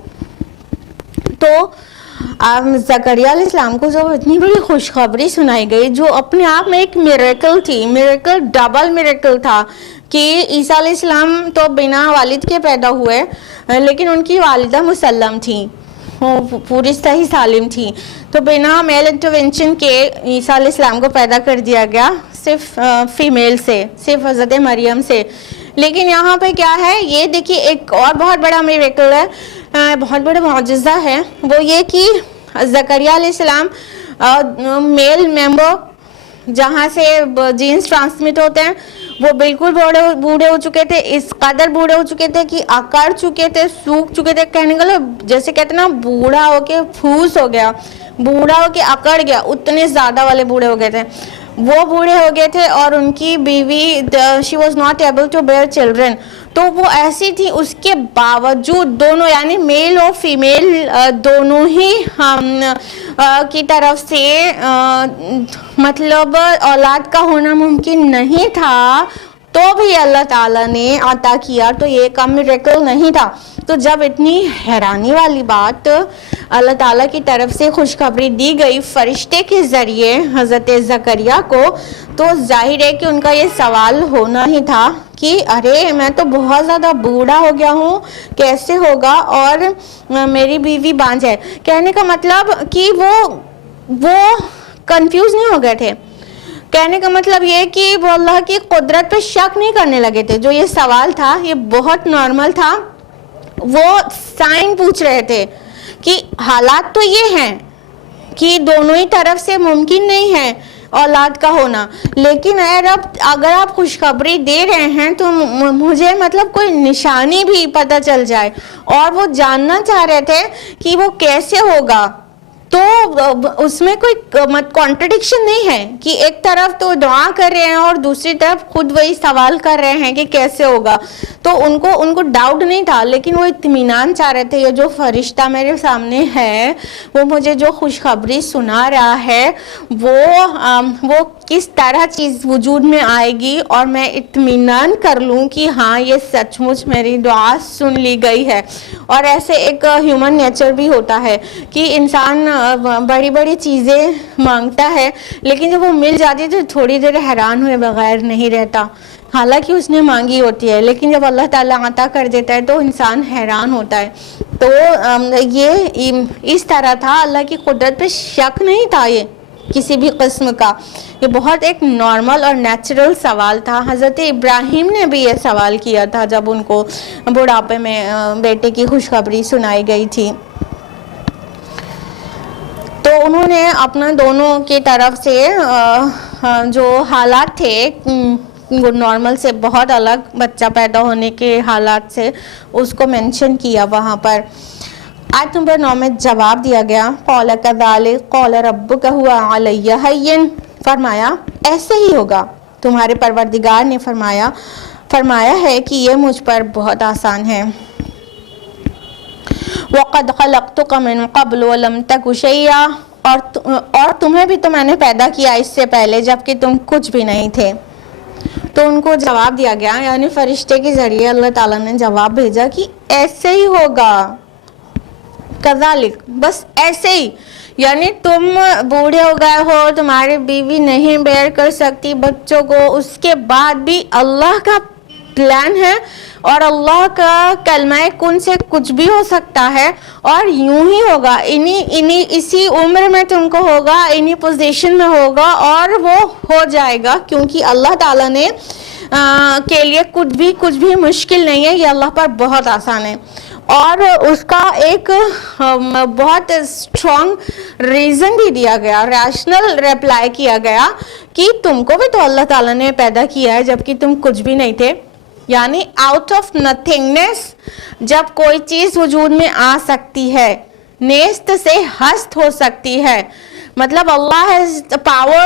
تو زکریا علیہ السلام کو جو اتنی بڑی خوشخبری سنائی گئی جو اپنے آپ میں ایک میریکل تھی، میریکل ڈبل میریکل تھا کہ عیسیٰ علیہ السلام تو بنا والد کے پیدا ہوئے لیکن ان کی والدہ مسلم تھیں، پوری صحیح سالم تھی، تو بنا میل انٹرونشن کے عیسیٰ علیہ السلام کو پیدا کر دیا گیا صرف فیمیل سے، صرف حضرت مریم سے۔ لیکن یہاں پہ کیا ہے یہ دیکھیے ایک اور بہت بڑا میریکل ہے، بہت بڑا معجزہ ہے، وہ یہ کہ زکریا علیہ السلام میل ممبر جہاں سے جینز ٹرانسمٹ ہوتے ہیں وہ بالکل بوڑھے ہو چکے تھے، اس قدر بوڑھے ہو چکے تھے کہ اکڑ چکے تھے، سوکھ چکے تھے، کہنے کا جیسے کہتے ہیں نا بوڑھا ہو کے پھوس ہو گیا، بوڑھا ہو کے اکڑ گیا، اتنے زیادہ والے بوڑھے ہو گئے تھے، وہ بوڑھے ہو گئے تھے اور ان کی بیوی she was not able to bear children، تو وہ ایسی تھی، اس کے باوجود دونوں یعنی میل اور فیمیل دونوں ہی کی طرف سے مطلب اولاد کا ہونا ممکن نہیں تھا، تو بھی اللہ تعالیٰ نے عطا کیا، تو یہ کم میریکل نہیں تھا۔ تو جب اتنی حیرانی والی بات اللہ تعالیٰ کی طرف سے خوشخبری دی گئی فرشتے کے ذریعے حضرت زکریا کو، تو ظاہر ہے کہ ان کا یہ سوال ہونا ہی تھا کہ ارے میں تو بہت زیادہ بوڑھا ہو گیا ہوں، کیسے ہوگا، اور میری بیوی بانجھ ہے۔ کہنے کا مطلب کہ وہ کنفیوز نہیں ہو گئے تھے، کہنے کا مطلب یہ کہ وہ اللہ کی قدرت پہ شک نہیں کرنے لگے تھے۔ جو یہ سوال تھا یہ بہت نارمل تھا، وہ سائن پوچھ رہے تھے کہ حالات تو یہ ہیں کہ دونوں ہی طرف سے ممکن نہیں ہے اولاد کا ہونا، لیکن اے رب اگر آپ خوشخبری دے رہے ہیں تو مجھے مطلب کوئی نشانی بھی پتہ چل جائے، اور وہ جاننا چاہ رہے تھے کہ وہ کیسے ہوگا۔ تو اس میں کوئی کانٹرڈکشن نہیں ہے کہ ایک طرف تو دعا کر رہے ہیں اور دوسری طرف خود وہی سوال کر رہے ہیں کہ کیسے ہوگا، تو ان کو ڈاؤٹ نہیں تھا، لیکن وہ اطمینان چاہ رہے تھے یہ جو فرشتہ میرے سامنے ہے وہ مجھے جو خوشخبری سنا رہا ہے وہ کس طرح چیز وجود میں آئے گی اور میں اطمینان کر لوں کہ ہاں یہ سچ مچ میری دعا سن لی گئی ہے۔ اور ایسے ایک ہیومن نیچر بھی ہوتا ہے کہ انسان بڑی بڑی چیزیں مانگتا ہے لیکن جب وہ مل جاتی ہے تو تھوڑی دیر حیران ہوئے بغیر نہیں رہتا، حالانکہ اس نے مانگی ہوتی ہے، لیکن جب اللہ تعالیٰ عطا کر دیتا ہے تو انسان حیران ہوتا ہے۔ تو یہ اس طرح تھا، اللہ کی قدرت پہ شک نہیں تھا یہ کسی بھی قسم کا، یہ بہت ایک نارمل اور نیچرل سوال تھا۔ حضرت ابراہیم نے بھی یہ سوال کیا تھا جب ان کو بڑھاپے میں بیٹے کی خوشخبری سنائی گئی تھی، تو انہوں نے اپنا دونوں کی طرف سے جو حالات تھے نارمل سے بہت الگ بچہ پیدا ہونے کے حالات سے اس کو مینشن کیا وہاں پر۔ آیت نمبر 9 میں جواب دیا گیا قال کذالک قال ربک هو علی ہین، فرمایا ایسے ہی ہوگا، تمہارے پروردگار نے فرمایا ہے کہ یہ مجھ پر بہت آسان ہے۔ وَقَدْ خَلَقْتُكَ مِنْ قَبْلُ وَلَمْ تَكُ شَيْئًا، اور تمہیں بھی تو میں نے پیدا کیا اس سے پہلے جبکہ تم کچھ بھی نہیں تھے۔ تو ان کو جواب دیا گیا، یعنی فرشتے کے ذریعے اللہ تعالیٰ نے جواب بھیجا کہ ایسے ہی ہوگا، کذالک، بس ایسے ہی، یعنی تم بوڑھے ہو گئے ہو، تمہاری بیوی نہیں بیئر کر سکتی بچوں کو، اس کے بعد بھی اللہ کا پلان ہے اور اللہ کا کلمہ کن سے کچھ بھی ہو سکتا ہے، اور یوں ہی ہوگا، اسی عمر میں تم کو ہوگا، انہی پوزیشن میں ہوگا، اور وہ ہو جائے گا، کیونکہ اللہ تعالیٰ نے کے لیے کچھ بھی مشکل نہیں ہے، یہ اللہ پر بہت آسان ہے۔ اور اس کا ایک بہت اسٹرانگ ریزن بھی دیا گیا، ریشنل ریپلائی کیا گیا کہ تم کو بھی تو اللہ تعالیٰ نے پیدا کیا ہے جبکہ تم کچھ بھی نہیں تھے، یعنی آؤٹ آف نتھنگنیس جب کوئی چیز وجود میں آ سکتی ہے، نیست سے ہست ہو سکتی ہے، مطلب اللہ has the power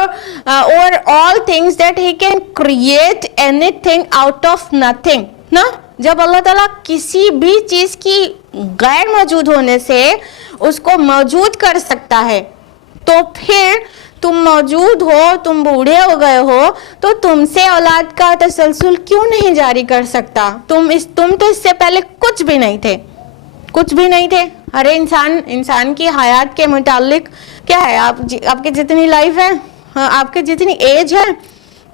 over all things that he can create anything out of nothing نا، جب اللہ تعالیٰ کسی بھی چیز کی غیر موجود ہونے سے اس کو موجود کر سکتا ہے تو پھر تم موجود ہو, تم بوڑھے ہو گئے ہو تو تم سے اولاد کا تسلسل کیوں نہیں جاری کر سکتا؟ تم تو اس سے پہلے کچھ بھی نہیں تھے, کچھ بھی نہیں تھے. ارے انسان کی حیات کے متعلق کیا ہے, آپ کی جتنی لائف ہے, آپ کی جتنی ایج ہے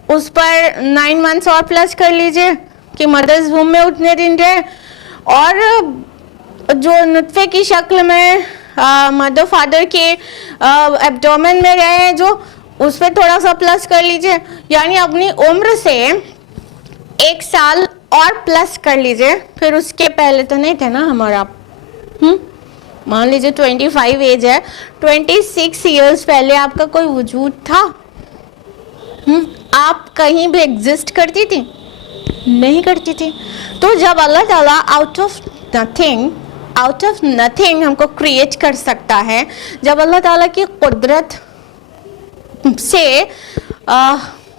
اس پر 9 منتھس اور پلس کر لیجئے کہ مدرز ہوم میں اتنے دن رہے, اور جو نطفے کی شکل میں مدر فادر کے ایبڈومن میں رہے جو اس پہ تھوڑا سا پلس کر لیجئے, یعنی اپنی عمر سے 1 سال اور پلس کر لیجئے. پھر اس کے پہلے تو نہیں تھے نا ہمارا, مان لیجئے 25 ایج ہے, 26 ایئرز پہلے آپ کا کوئی وجود تھا؟ آپ کہیں بھی ایگزسٹ کرتی تھی؟ نہیں کرتی تھی. تو جب اللہ تعالیٰ آؤٹ آف نتھنگ ہم کو کریٹ کر سکتا ہے, جب اللہ تعالیٰ کی قدرت سے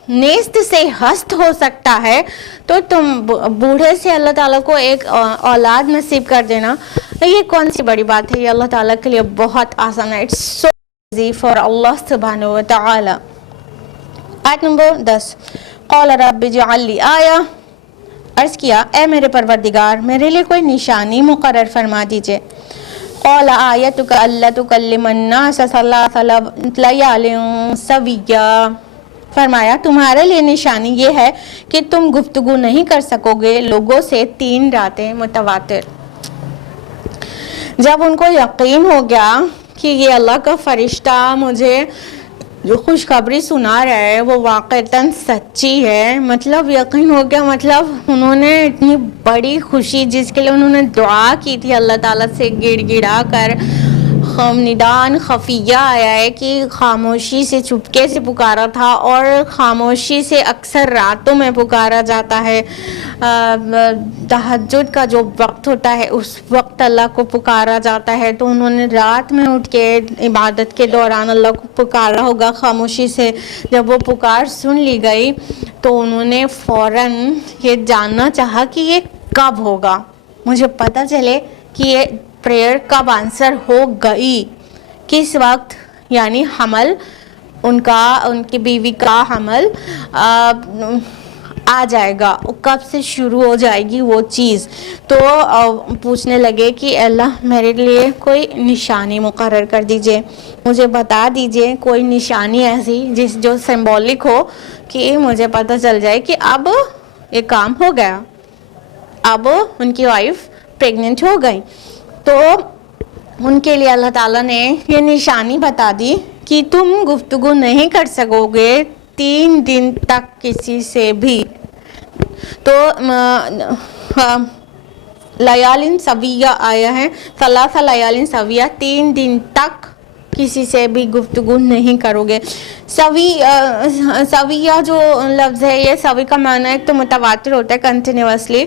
نیست سے ہست ہو سکتا ہے, تو تم بوڑھے سے اللہ تعالیٰ کو ایک اولاد نصیب کر دینا یہ کون سی بڑی بات ہے؟ یہ اللہ تعالیٰ کے لیے بہت آسان ہے. اٹس سو ایزی فار اللہ سبحانہ و تعالی. آیت نمبر 10, قال رب اجعل لی آیہ, عرض کیا اے میرے پروردگار میرے لیے کوئی نشانی مقرر فرما دیجئے. قال آیتک الا تکلم الناس ثلاث لیال سویا, فرمایا تمہارے لیے نشانی یہ ہے کہ تم گفتگو نہیں کر سکو گے لوگوں سے 3 راتیں متواتر. جب ان کو یقین ہو گیا کہ یہ اللہ کا فرشتہ مجھے جو خوشخبری سنا رہا ہے وہ واقعتاً سچی ہے, مطلب یقین ہو گیا, مطلب انہوں نے اتنی بڑی خوشی جس کے لیے انہوں نے دعا کی تھی اللہ تعالیٰ سے گڑ گڑا کر, ندان خفیہ آیا ہے کہ خاموشی سے چپکے سے پکارا تھا, اور خاموشی سے اکثر راتوں میں پکارا جاتا ہے. تہجد کا جو وقت ہوتا ہے اس وقت اللہ کو پکارا جاتا ہے, تو انہوں نے رات میں اٹھ کے عبادت کے دوران اللہ کو پکارا ہوگا خاموشی سے. جب وہ پکار سن لی گئی تو انہوں نے فوراً یہ جاننا چاہا کہ یہ کب ہوگا, مجھے پتہ چلے کہ یہ پریئر کب آنسر ہو گئی, کس وقت, یعنی حمل ان کی بیوی کا حمل آ جائے گا, کب سے شروع ہو جائے گی وہ چیز. تو پوچھنے لگے کہ اللہ میرے لیے کوئی نشانی مقرر کر دیجئے, مجھے بتا دیجئے کوئی نشانی ایسی جو سمبولک ہو کہ مجھے پتہ چل جائے کہ اب یہ کام ہو گیا, اب ان کی وائف پریگننٹ ہو گئی. تو ان کے لیے اللہ تعالیٰ نے یہ نشانی بتا دی کہ تم گفتگو نہیں کر سکو گے 3 دن تک کسی سے بھی. تو لیالن سویہ آیا ہے, ثلاث لیالن سویہ, 3 دن تک کسی سے بھی گفتگو نہیں کرو گے. سویہ جو لفظ ہے, یہ سوی کا معنی ایک تو متواتر ہوتا ہے کنٹینیوسلی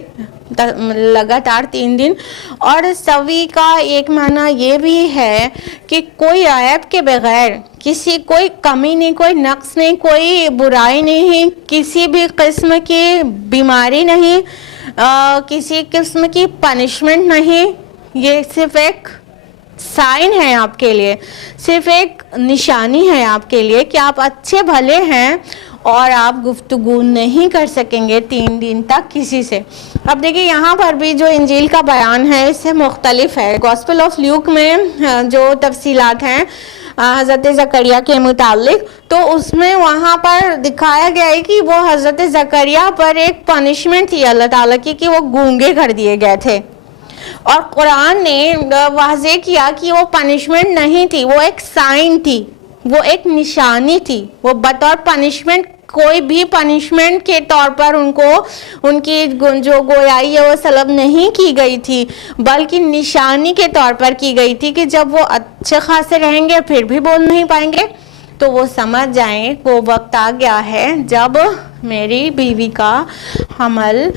لگاتار 3 دن, اور سوی کا ایک معنی یہ بھی ہے کہ کوئی عیب کے بغیر, کوئی کمی نہیں, کوئی نقص نہیں, کوئی برائی نہیں, کسی بھی قسم کی بیماری نہیں, کسی قسم کی پنشمنٹ نہیں. یہ صرف ایک سائن ہے آپ کے لیے, صرف ایک نشانی ہے آپ کے لیے کہ آپ اچھے بھلے ہیں اور آپ گفتگو نہیں کر سکیں گے 3 دن تک کسی سے. اب دیکھیں یہاں پر بھی جو انجیل کا بیان ہے اس سے مختلف ہے. گاسپل آف لیوک میں جو تفصیلات ہیں حضرت زکریا کے متعلق, تو اس میں وہاں پر دکھایا گیا ہے کہ وہ حضرت زکریا پر ایک پنشمنٹ تھی اللہ تعالیٰ کی کہ وہ گونگے کر دیے گئے تھے, اور قرآن نے واضح کیا کہ وہ پنشمنٹ نہیں تھی, وہ ایک سائن تھی, وہ ایک نشانی تھی. وہ بطور پنشمنٹ, کوئی بھی پنشمنٹ کے طور پر ان کی جو گویائی ہے وہ سلب نہیں کی گئی تھی, بلکہ نشانی کے طور پر کی گئی تھی کہ جب وہ اچھے خاصے رہیں گے پھر بھی بول نہیں پائیں گے تو وہ سمجھ جائیں وہ وقت آ گیا ہے جب میری بیوی کا حمل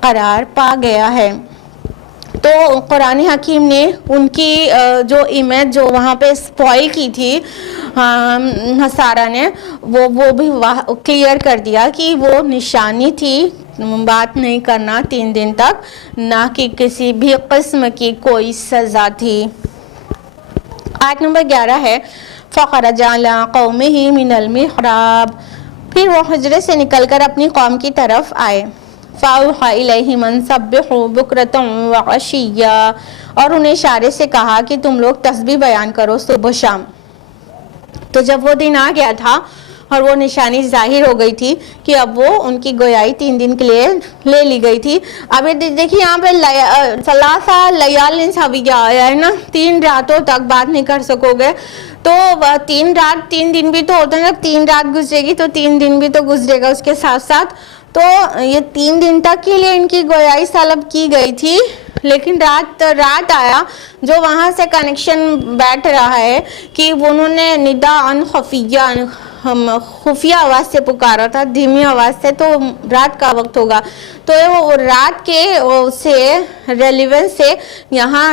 قرار پا گیا ہے. تو قرآن حکیم نے ان کی جو امیج جو وہاں پہ اسپوائل کی تھی نصارہ نے, وہ بھی کلیئر کر دیا کہ وہ نشانی تھی بات نہیں کرنا 3 دن تک، نہ کہ کسی بھی قسم کی کوئی سزا تھی۔ آیت نمبر 11 ہے فَخَرَجَ عَلَىٰ قَوْمِهِ مِنَ الْمِحْرَابِ، پھر وہ حجرے سے نکل کر اپنی قوم کی طرف آئے۔ فَأَوْحَىٰ إِلَيْهِمْ أَن سَبِّحُوا بُكْرَةً وَعَشِيًّا، اور انہیں اشارے سے کہا کہ تم لوگ تسبیح بیان کرو صبح و شام۔ تو جب وہ دن آ گیا تھا اور وہ نشانی ظاہر ہو گئی تھی کہ اب وہ ان کی گویائی 3 دن کے لیے لے لی گئی تھی۔ اب دیکھیے یہاں پہ ثلاثہ لیال سویہ آیا ہے نا، 3 راتوں تک بات نہیں کر سکو گے، تو 3 رات 3 دن بھی تو ہوتا ہے، جب 3 رات گزرے گی تو 3 دن بھی تو گزرے گا اس کے ساتھ ساتھ، تو یہ 3 دن تک کے لیے ان کی گویائی طلب کی گئی تھی۔ لیکن رات آیا جو وہاں سے کنیکشن بیٹھ رہا ہے کہ انہوں نے نداءً خفیہ آواز سے پکارا تھا، دھیمی آواز سے، تو رات کا وقت ہوگا، تو وہ رات کے سے ریلیونس سے یہاں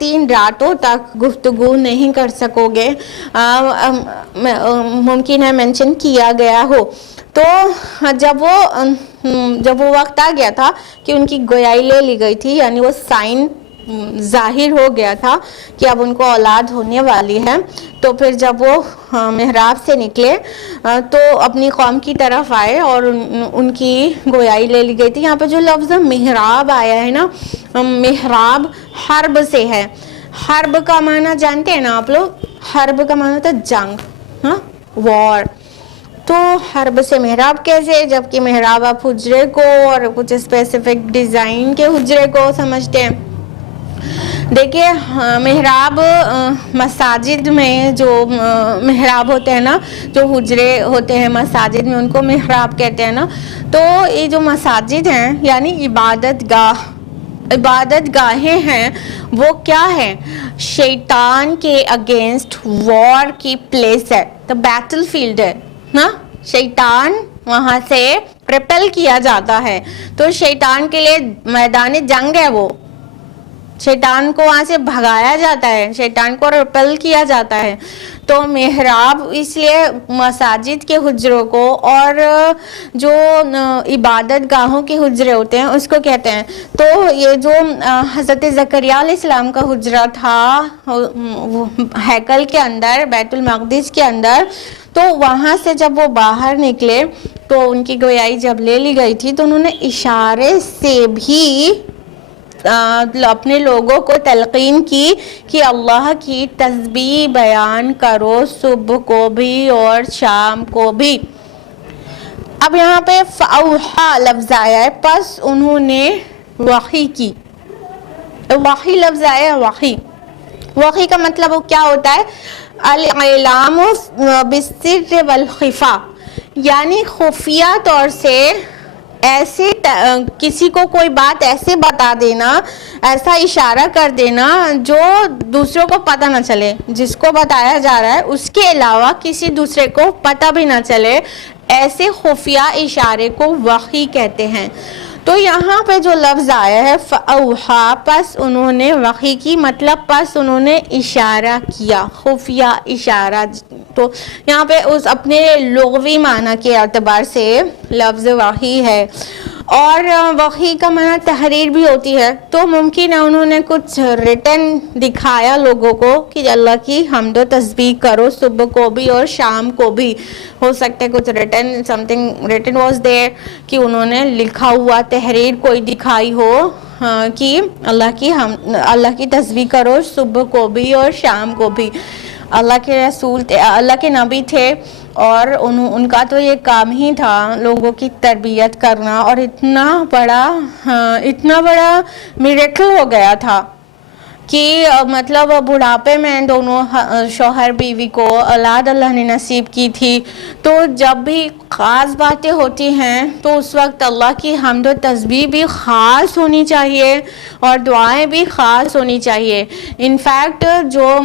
3 راتوں تک گفتگو نہیں کر سکو گے، ممکن ہے مینشن کیا گیا ہو۔ تو جب وہ وقت آ گیا تھا کہ ان کی گویائی لے لی گئی تھی، یعنی وہ سائن ظاہر ہو گیا تھا کہ اب ان کو اولاد ہونے والی ہے، تو پھر جب وہ محراب سے نکلے تو اپنی قوم کی طرف آئے اور ان کی گویائی لے لی گئی تھی۔ یہاں پہ جو لفظ محراب آیا ہے نا، محراب حرب سے ہے۔ حرب کا معنی جانتے ہیں نا آپ لوگ؟ حرب کا معنی ہوتا ہے جنگ، وار۔ تو حرب سے محراب کیسے، جبکہ محراب آپ حجرے کو اور کچھ اسپیسیفک ڈیزائن کے حجرے کو سمجھتے ہیں۔ دیکھیے محراب مساجد میں جو محراب ہوتے ہیں نا، جو حجرے ہوتے ہیں مساجد میں، ان کو محراب کہتے ہیں نا۔ تو یہ جو مساجد ہیں یعنی عبادت گاہیں ہیں، وہ کیا ہے؟ شیطان کے اگینسٹ وار کی پلیس ہے، تو بیٹل فیلڈ ہے نا، شیطان وہاں سے ریپل کیا جاتا ہے، تو شیطان کے لیے میدان جنگ ہے، وہ شیطان کو وہاں سے بھگایا جاتا ہے، شیطان کو ریپل کیا جاتا ہے۔ تو محراب اس لیے مساجد کے حجروں کو اور جو عبادت گاہوں کے حجرے ہوتے ہیں اس کو کہتے ہیں۔ تو یہ جو حضرت زکریا علیہ السلام کا حجرہ تھا ہیکل کے اندر، بیت المقدس کے اندر، تو وہاں سے جب وہ باہر نکلے تو ان کی گویائی جب لے لی گئی تھی تو انہوں نے اشارے سے بھی اپنے لوگوں کو تلقین کی کہ اللہ کی تسبیح بیان کرو صبح کو بھی اور شام کو بھی۔ اب یہاں پہ فَأَوْحَا لفظ آیا ہے، پس انہوں نے وحی کی۔ وحی لفظ آیا ہے، وحی کا مطلب وہ کیا ہوتا ہے؟ الاعلام بالسر والخفا، یعنی خفیہ طور سے ایسے کسی کو کوئی بات ایسے بتا دینا، ایسا اشارہ کر دینا جو دوسروں کو پتہ نہ چلے، جس کو بتایا جا رہا ہے اس کے علاوہ کسی دوسرے کو پتہ بھی نہ چلے، ایسے خفیہ اشارے کو وحی کہتے ہیں۔ تو یہاں پہ جو لفظ آیا ہے فَأَوْحَا، پس انہوں نے وحی کی، مطلب پس انہوں نے اشارہ کیا، خفیہ اشارہ۔ تو یہاں پہ اس اپنے لغوی معنی کے اعتبار سے لفظ وحی ہے، اور وحی کا معنی تحریر بھی ہوتی ہے، تو ممکن ہے انہوں نے کچھ ریٹن دکھایا لوگوں کو کہ اللہ کی حمد و تسبیح کرو صبح کو بھی اور شام کو بھی۔ ہو سکتا ہے کچھ return something return was there, کہ انہوں نے لکھا ہوا تحریر کوئی دکھائی ہو کہ اللہ کی تسبیح کرو صبح کو بھی اور شام کو بھی۔ اللہ کے رسول اللہ کے نبی تھے، اور ان کا تو یہ کام ہی تھا لوگوں کی تربیت کرنا، اور اتنا بڑا میریکل ہو گیا تھا کہ مطلب بڑھاپے میں دونوں شوہر بیوی کو اولاد اللہ نے نصیب کی تھی۔ تو جب بھی خاص باتیں ہوتی ہیں تو اس وقت اللہ کی حمد و تسبیح بھی خاص ہونی چاہیے اور دعائیں بھی خاص ہونی چاہیے۔ انفیکٹ جو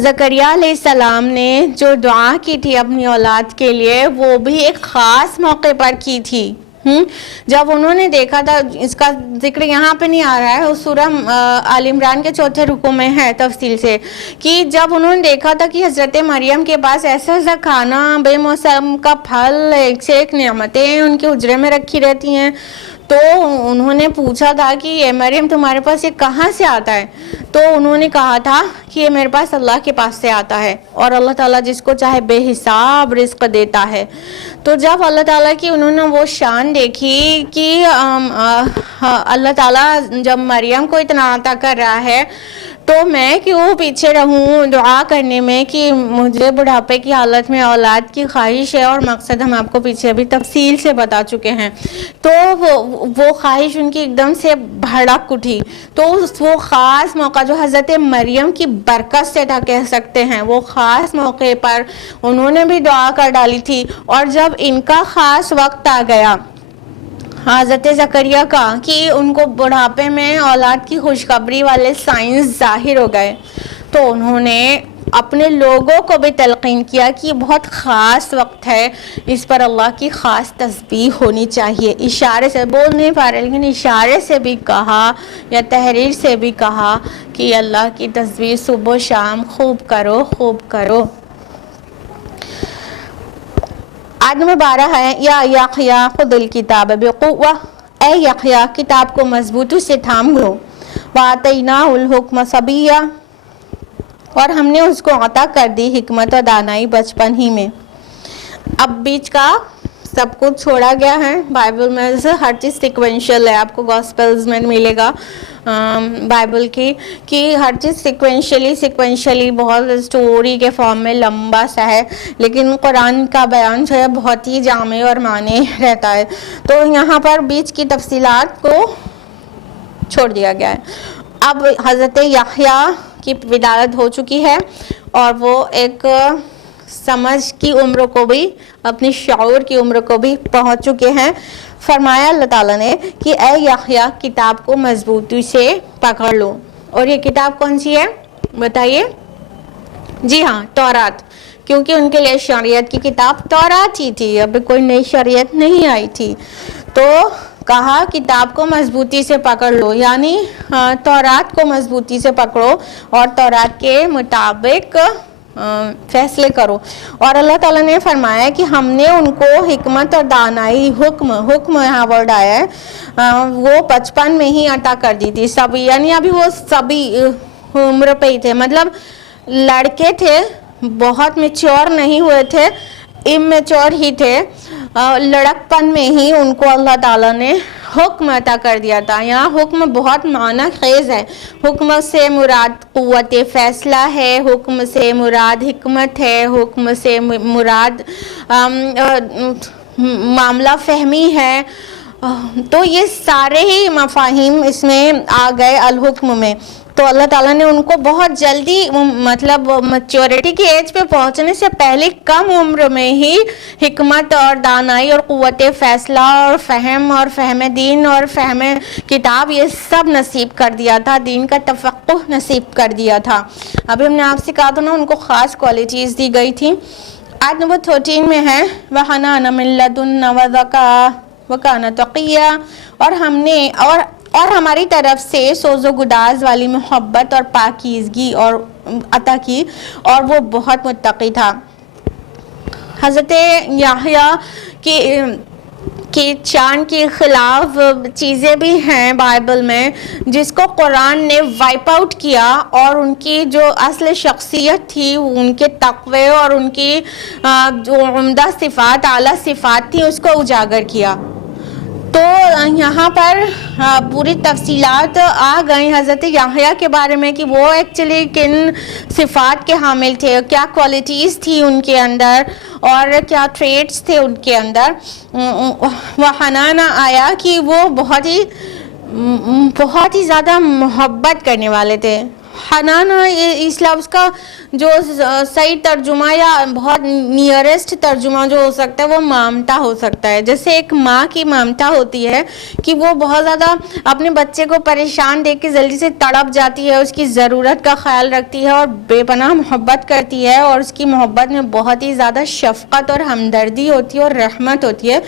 زکریا علیہ السلام نے جو دعا کی تھی اپنی اولاد کے لیے، وہ بھی ایک خاص موقع پر کی تھی، جب انہوں نے دیکھا تھا، اس کا ذکر یہاں پہ نہیں آ رہا ہے، اس سورہ آل عمران کے 4 رکوع میں ہے تفصیل سے، کہ جب انہوں نے دیکھا تھا کہ حضرت مریم کے پاس ایسا ایسا کھانا، بے موسم کا پھل، ایک سے ایک نعمتیں ان کے حجرے میں رکھی رہتی ہیں، تو انہوں نے پوچھا تھا کہ اے مریم تمہارے پاس یہ کہاں سے آتا ہے؟ تو انہوں نے کہا تھا کہ یہ میرے پاس اللہ کے پاس سے آتا ہے، اور اللہ تعالیٰ جس کو چاہے بے حساب رزق دیتا ہے۔ تو جب اللہ تعالیٰ کی انہوں نے وہ شان دیکھی کہ اللہ تعالیٰ جب مریم کو اتنا عطا کر رہا ہے تو میں کیوں پیچھے رہوں دعا کرنے میں کہ مجھے بڑھاپے کی حالت میں اولاد کی خواہش ہے، اور مقصد ہم آپ کو پیچھے ابھی تفصیل سے بتا چکے ہیں، تو وہ خواہش ان کی ایک دم سے بھڑک اٹھی۔ تو وہ خاص موقع جو حضرت مریم کی برکت سے کہہ سکتے ہیں، وہ خاص موقع پر انہوں نے بھی دعا کر ڈالی تھی، اور جب ان کا خاص وقت آ گیا حضرت زکریہ کا کہ ان کو بڑھاپے میں اولاد کی خوشخبری والے سائنس ظاہر ہو گئے، تو انہوں نے اپنے لوگوں کو بھی تلقین کیا کہ یہ بہت خاص وقت ہے، اس پر اللہ کی خاص تسبیح ہونی چاہیے۔ اشارے سے بول نہیں پا رہے لیکن اشارے سے بھی کہا یا تحریر سے بھی کہا کہ اللہ کی تسبیح صبح و شام خوب کرو، خوب کرو۔ آیت نمبر 12 ہے، یا یحییٰ خذ الکتاب بقوہ، اے یحییٰ کتاب کو مضبوطی سے تھام لو، وآتیناہ الحکم صبیہ، اور ہم نے اس کو عطا کر دی حکمت اور دانائی بچپن ہی میں۔ اب بیچ کا سب کچھ چھوڑا گیا ہے، بائبل میں سے ہر چیز سیکوینشل ہے، آپ کو گاسپلز میں ملے گا بائبل کی کہ ہر چیز سیکوینشلی بہت سٹوری کے فارم میں لمبا سا ہے، لیکن قرآن کا بیان جو ہے بہت ہی جامع اور معنی رہتا ہے، تو یہاں پر بیچ کی تفصیلات کو چھوڑ دیا گیا ہے۔ اب حضرت یحییٰ کی ولادت ہو چکی ہے، اور وہ ایک سمجھ کی عمر کو بھی، اپنی شعور کی عمر کو بھی پہنچ چکے ہیں۔ فرمایا اللہ تعالیٰ نے کہ اے یحییٰ کتاب کو مضبوطی سے پکڑ لو، اور یہ کتاب کون سی ہے بتائیے؟ جی ہاں، تورات، کیونکہ ان کے لیے شریعت کی کتاب تورات ہی تھی، ابھی کوئی نئی شریعت نہیں آئی تھی، تو کہا کتاب کو مضبوطی سے پکڑ لو، یعنی تورات کو مضبوطی سے پکڑو اور تورات کے مطابق فیصلے کرو۔ اور اللہ تعالیٰ نے فرمایا کہ ہم نے ان کو حکمت اور دانائی، حکم یہاں ورڈ آیا ہے، وہ بچپن میں ہی عطا کر دی تھی، سبھی، یعنی ابھی وہ سبھی عمر پہ ہی تھے، مطلب لڑکے تھے، بہت میچور نہیں ہوئے تھے، امیچور ہی تھے، لڑکپن میں ہی ان کو اللہ تعالیٰ نے حکم عطا کر دیا تھا۔ یہاں حکم بہت معنی خیز ہے، حکم سے مراد قوت فیصلہ ہے، حکم سے مراد حکمت ہے، حکم سے مراد معاملہ فہمی ہے، تو یہ سارے ہی مفاہیم اس میں آ گئے الحکم میں۔ تو اللہ تعالیٰ نے ان کو بہت جلدی، مطلب میچورٹی کی ایج پہ پہنچنے سے پہلے کم عمر میں ہی حکمت اور دانائی اور قوت فیصلہ اور فہم دین اور فہم کتاب، یہ سب نصیب کر دیا تھا، دین کا تفقہ نصیب کر دیا تھا۔ ابھی ہم نے آپ سے کہا تھا نا ان کو خاص کوالٹیز دی گئی تھی۔ آیت نمبر 13 میں ہے وَحَنَانًا مِن لَدُنَّا وَزَكَاةً وَكَانَ تَقِيًّا، اور ہم نے اور ہماری طرف سے سوز و گداز والی محبت اور پاکیزگی اور عطا کی، اور وہ بہت متقی تھا۔ حضرت یحییٰ کی چاند کے خلاف چیزیں بھی ہیں بائبل میں، جس کو قرآن نے وائپ آؤٹ کیا، اور ان کی جو اصل شخصیت تھی، ان کے تقوی اور ان کی جو عمدہ صفات، اعلیٰ صفات تھی، اس کو اجاگر کیا۔ تو یہاں پر پوری تفصیلات آ گئی حضرت یحییٰ کے بارے میں کہ وہ ایکچولی کن صفات کے حامل تھے، کیا کوالٹیز تھی ان کے اندر اور کیا ٹریٹس تھے ان کے اندر۔ وحنانا آیا کہ وہ بہت ہی زیادہ محبت کرنے والے تھے۔ حنان اس لفظ کا جو صحیح ترجمہ یا بہت نیئرسٹ ترجمہ جو ہو سکتا ہے وہ مامتا ہو سکتا ہے، جیسے ایک ماں کی مامتا ہوتی ہے کہ وہ بہت زیادہ اپنے بچے کو پریشان دیکھ کے جلدی سے تڑپ جاتی ہے، اس کی ضرورت کا خیال رکھتی ہے اور بے پناہ محبت کرتی ہے، اور اس کی محبت میں بہت ہی زیادہ شفقت اور ہمدردی ہوتی ہے اور رحمت ہوتی ہے۔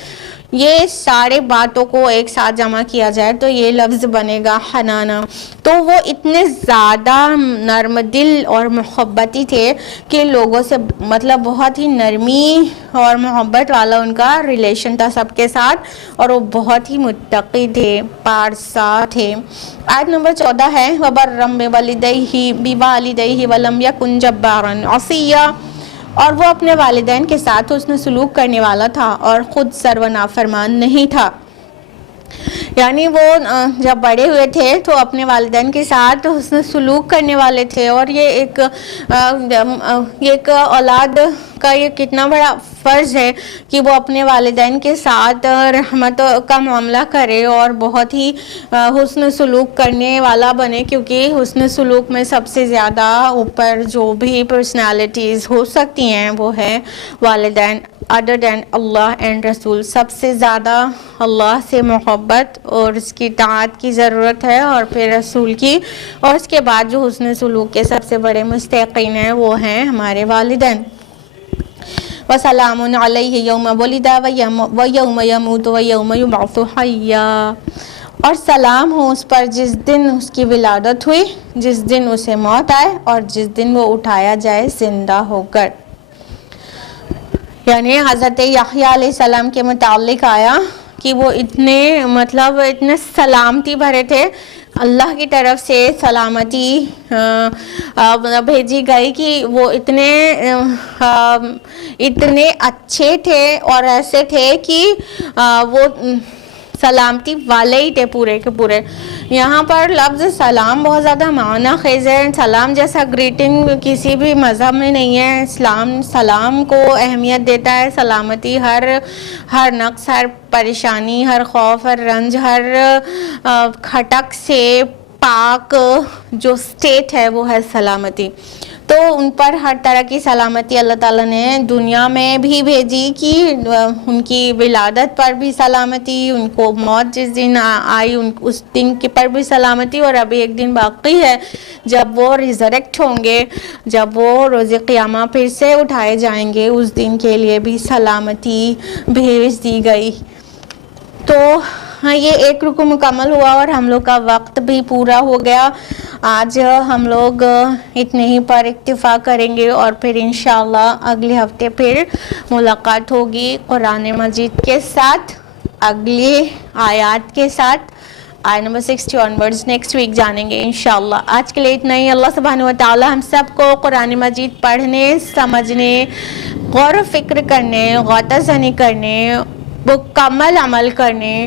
یہ سارے باتوں کو ایک ساتھ جمع کیا جائے تو یہ لفظ بنے گا حنانا. تو وہ اتنے زیادہ نرم دل اور محبتی تھے کہ لوگوں سے مطلب بہت ہی نرمی اور محبت والا ان کا ریلیشن تھا سب کے ساتھ, اور وہ بہت ہی متقی تھے, پارسا تھے. آیت نمبر 14 ہے وَبَرًّا بِوَالِدَيْهِ وَلَمْ يَكُنْ جَبَّارًا عَصِيًّا, اور وہ اپنے والدین کے ساتھ حسن سلوک کرنے والا تھا اور خود سرو نافرمان نہیں تھا. یعنی وہ جب بڑے ہوئے تھے تو اپنے والدین کے ساتھ حسن سلوک کرنے والے تھے, اور یہ ایک اولاد کا یہ کتنا بڑا فرض ہے کہ وہ اپنے والدین کے ساتھ رحمت کا معاملہ کرے اور بہت ہی حسن سلوک کرنے والا بنے, کیونکہ حسن سلوک میں سب سے زیادہ اوپر جو بھی پرسنالٹیز ہو سکتی ہیں وہ ہے والدین. ادر دین اللہ اینڈ رسول, سب سے زیادہ اللہ سے محبت اور اس کی اطاعت کی ضرورت ہے, اور پھر رسول کی, اور اس کے بعد جو حسن سلوک کے سب سے بڑے مستحقین ہیں وہ ہیں ہمارے والدین. وَسَلَامٌ عَلَيْهِ يَوْمَ وُلِدَ وَيَوْمَ يَمُوتُ وَيَوْمَ يُبْعَثُ حَيًّا, اور سلام ہو اس پر جس دن اس کی ولادت ہوئی, جس دن اسے موت آئے, اور جس دن وہ اٹھایا جائے زندہ ہو کر. یعنی حضرت یحییٰ علیہ السلام کے متعلق آیا کہ وہ اتنے سلامتی بھرے تھے, اللہ کی طرف سے سلامتی بھیجی گئی کہ وہ اتنے اچھے تھے اور ایسے تھے کہ وہ سلامتی والے ہی تھے پورے کے پورے. یہاں پر لفظ سلام بہت زیادہ معنی خیز ہے. سلام جیسا گریٹنگ کسی بھی مذہب میں نہیں ہے. اسلام سلام کو اہمیت دیتا ہے. سلامتی ہر نقص, ہر پریشانی, ہر خوف, ہر رنج, ہر کھٹک سے پاک جو سٹیٹ ہے وہ ہے سلامتی. تو ان پر ہر طرح کی سلامتی اللہ تعالیٰ نے دنیا میں بھی بھیجی کہ ان کی ولادت پر بھی سلامتی, ان کو موت جس دن آئی اس دن کے پر بھی سلامتی, اور ابھی ایک دن باقی ہے جب وہ ریزریکٹ ہوں گے, جب وہ روز قیامہ پھر سے اٹھائے جائیں گے, اس دن کے لیے بھی سلامتی بھیج دی گئی. تو یہ ایک رکو مکمل ہوا اور ہم لوگ کا وقت بھی پورا ہو گیا. آج ہم لوگ اتنے ہی پر اکتفا کریں گے, اور پھر انشاءاللہ اگلے ہفتے پھر ملاقات ہوگی قرآن مجید کے ساتھ, اگلی آیات کے ساتھ. آیت نمبر 60 آنورڈز نیکسٹ ویک جانیں گے انشاءاللہ. آج کے لیے اتنا ہی. اللہ سبحانہ و تعالی ہم سب کو قرآن مجید پڑھنے, سمجھنے, غور و فکر کرنے, غوطہ زنی کرنے, مکمل عمل کرنے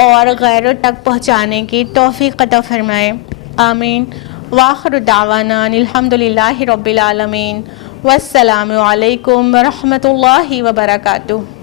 اور غیروں تک پہنچانے کی توفیق عطا فرمائے. آمین. وآخر دعوانا الحمدللہ رب العالمین. والسلام علیکم ورحمۃ اللہ وبرکاتہ.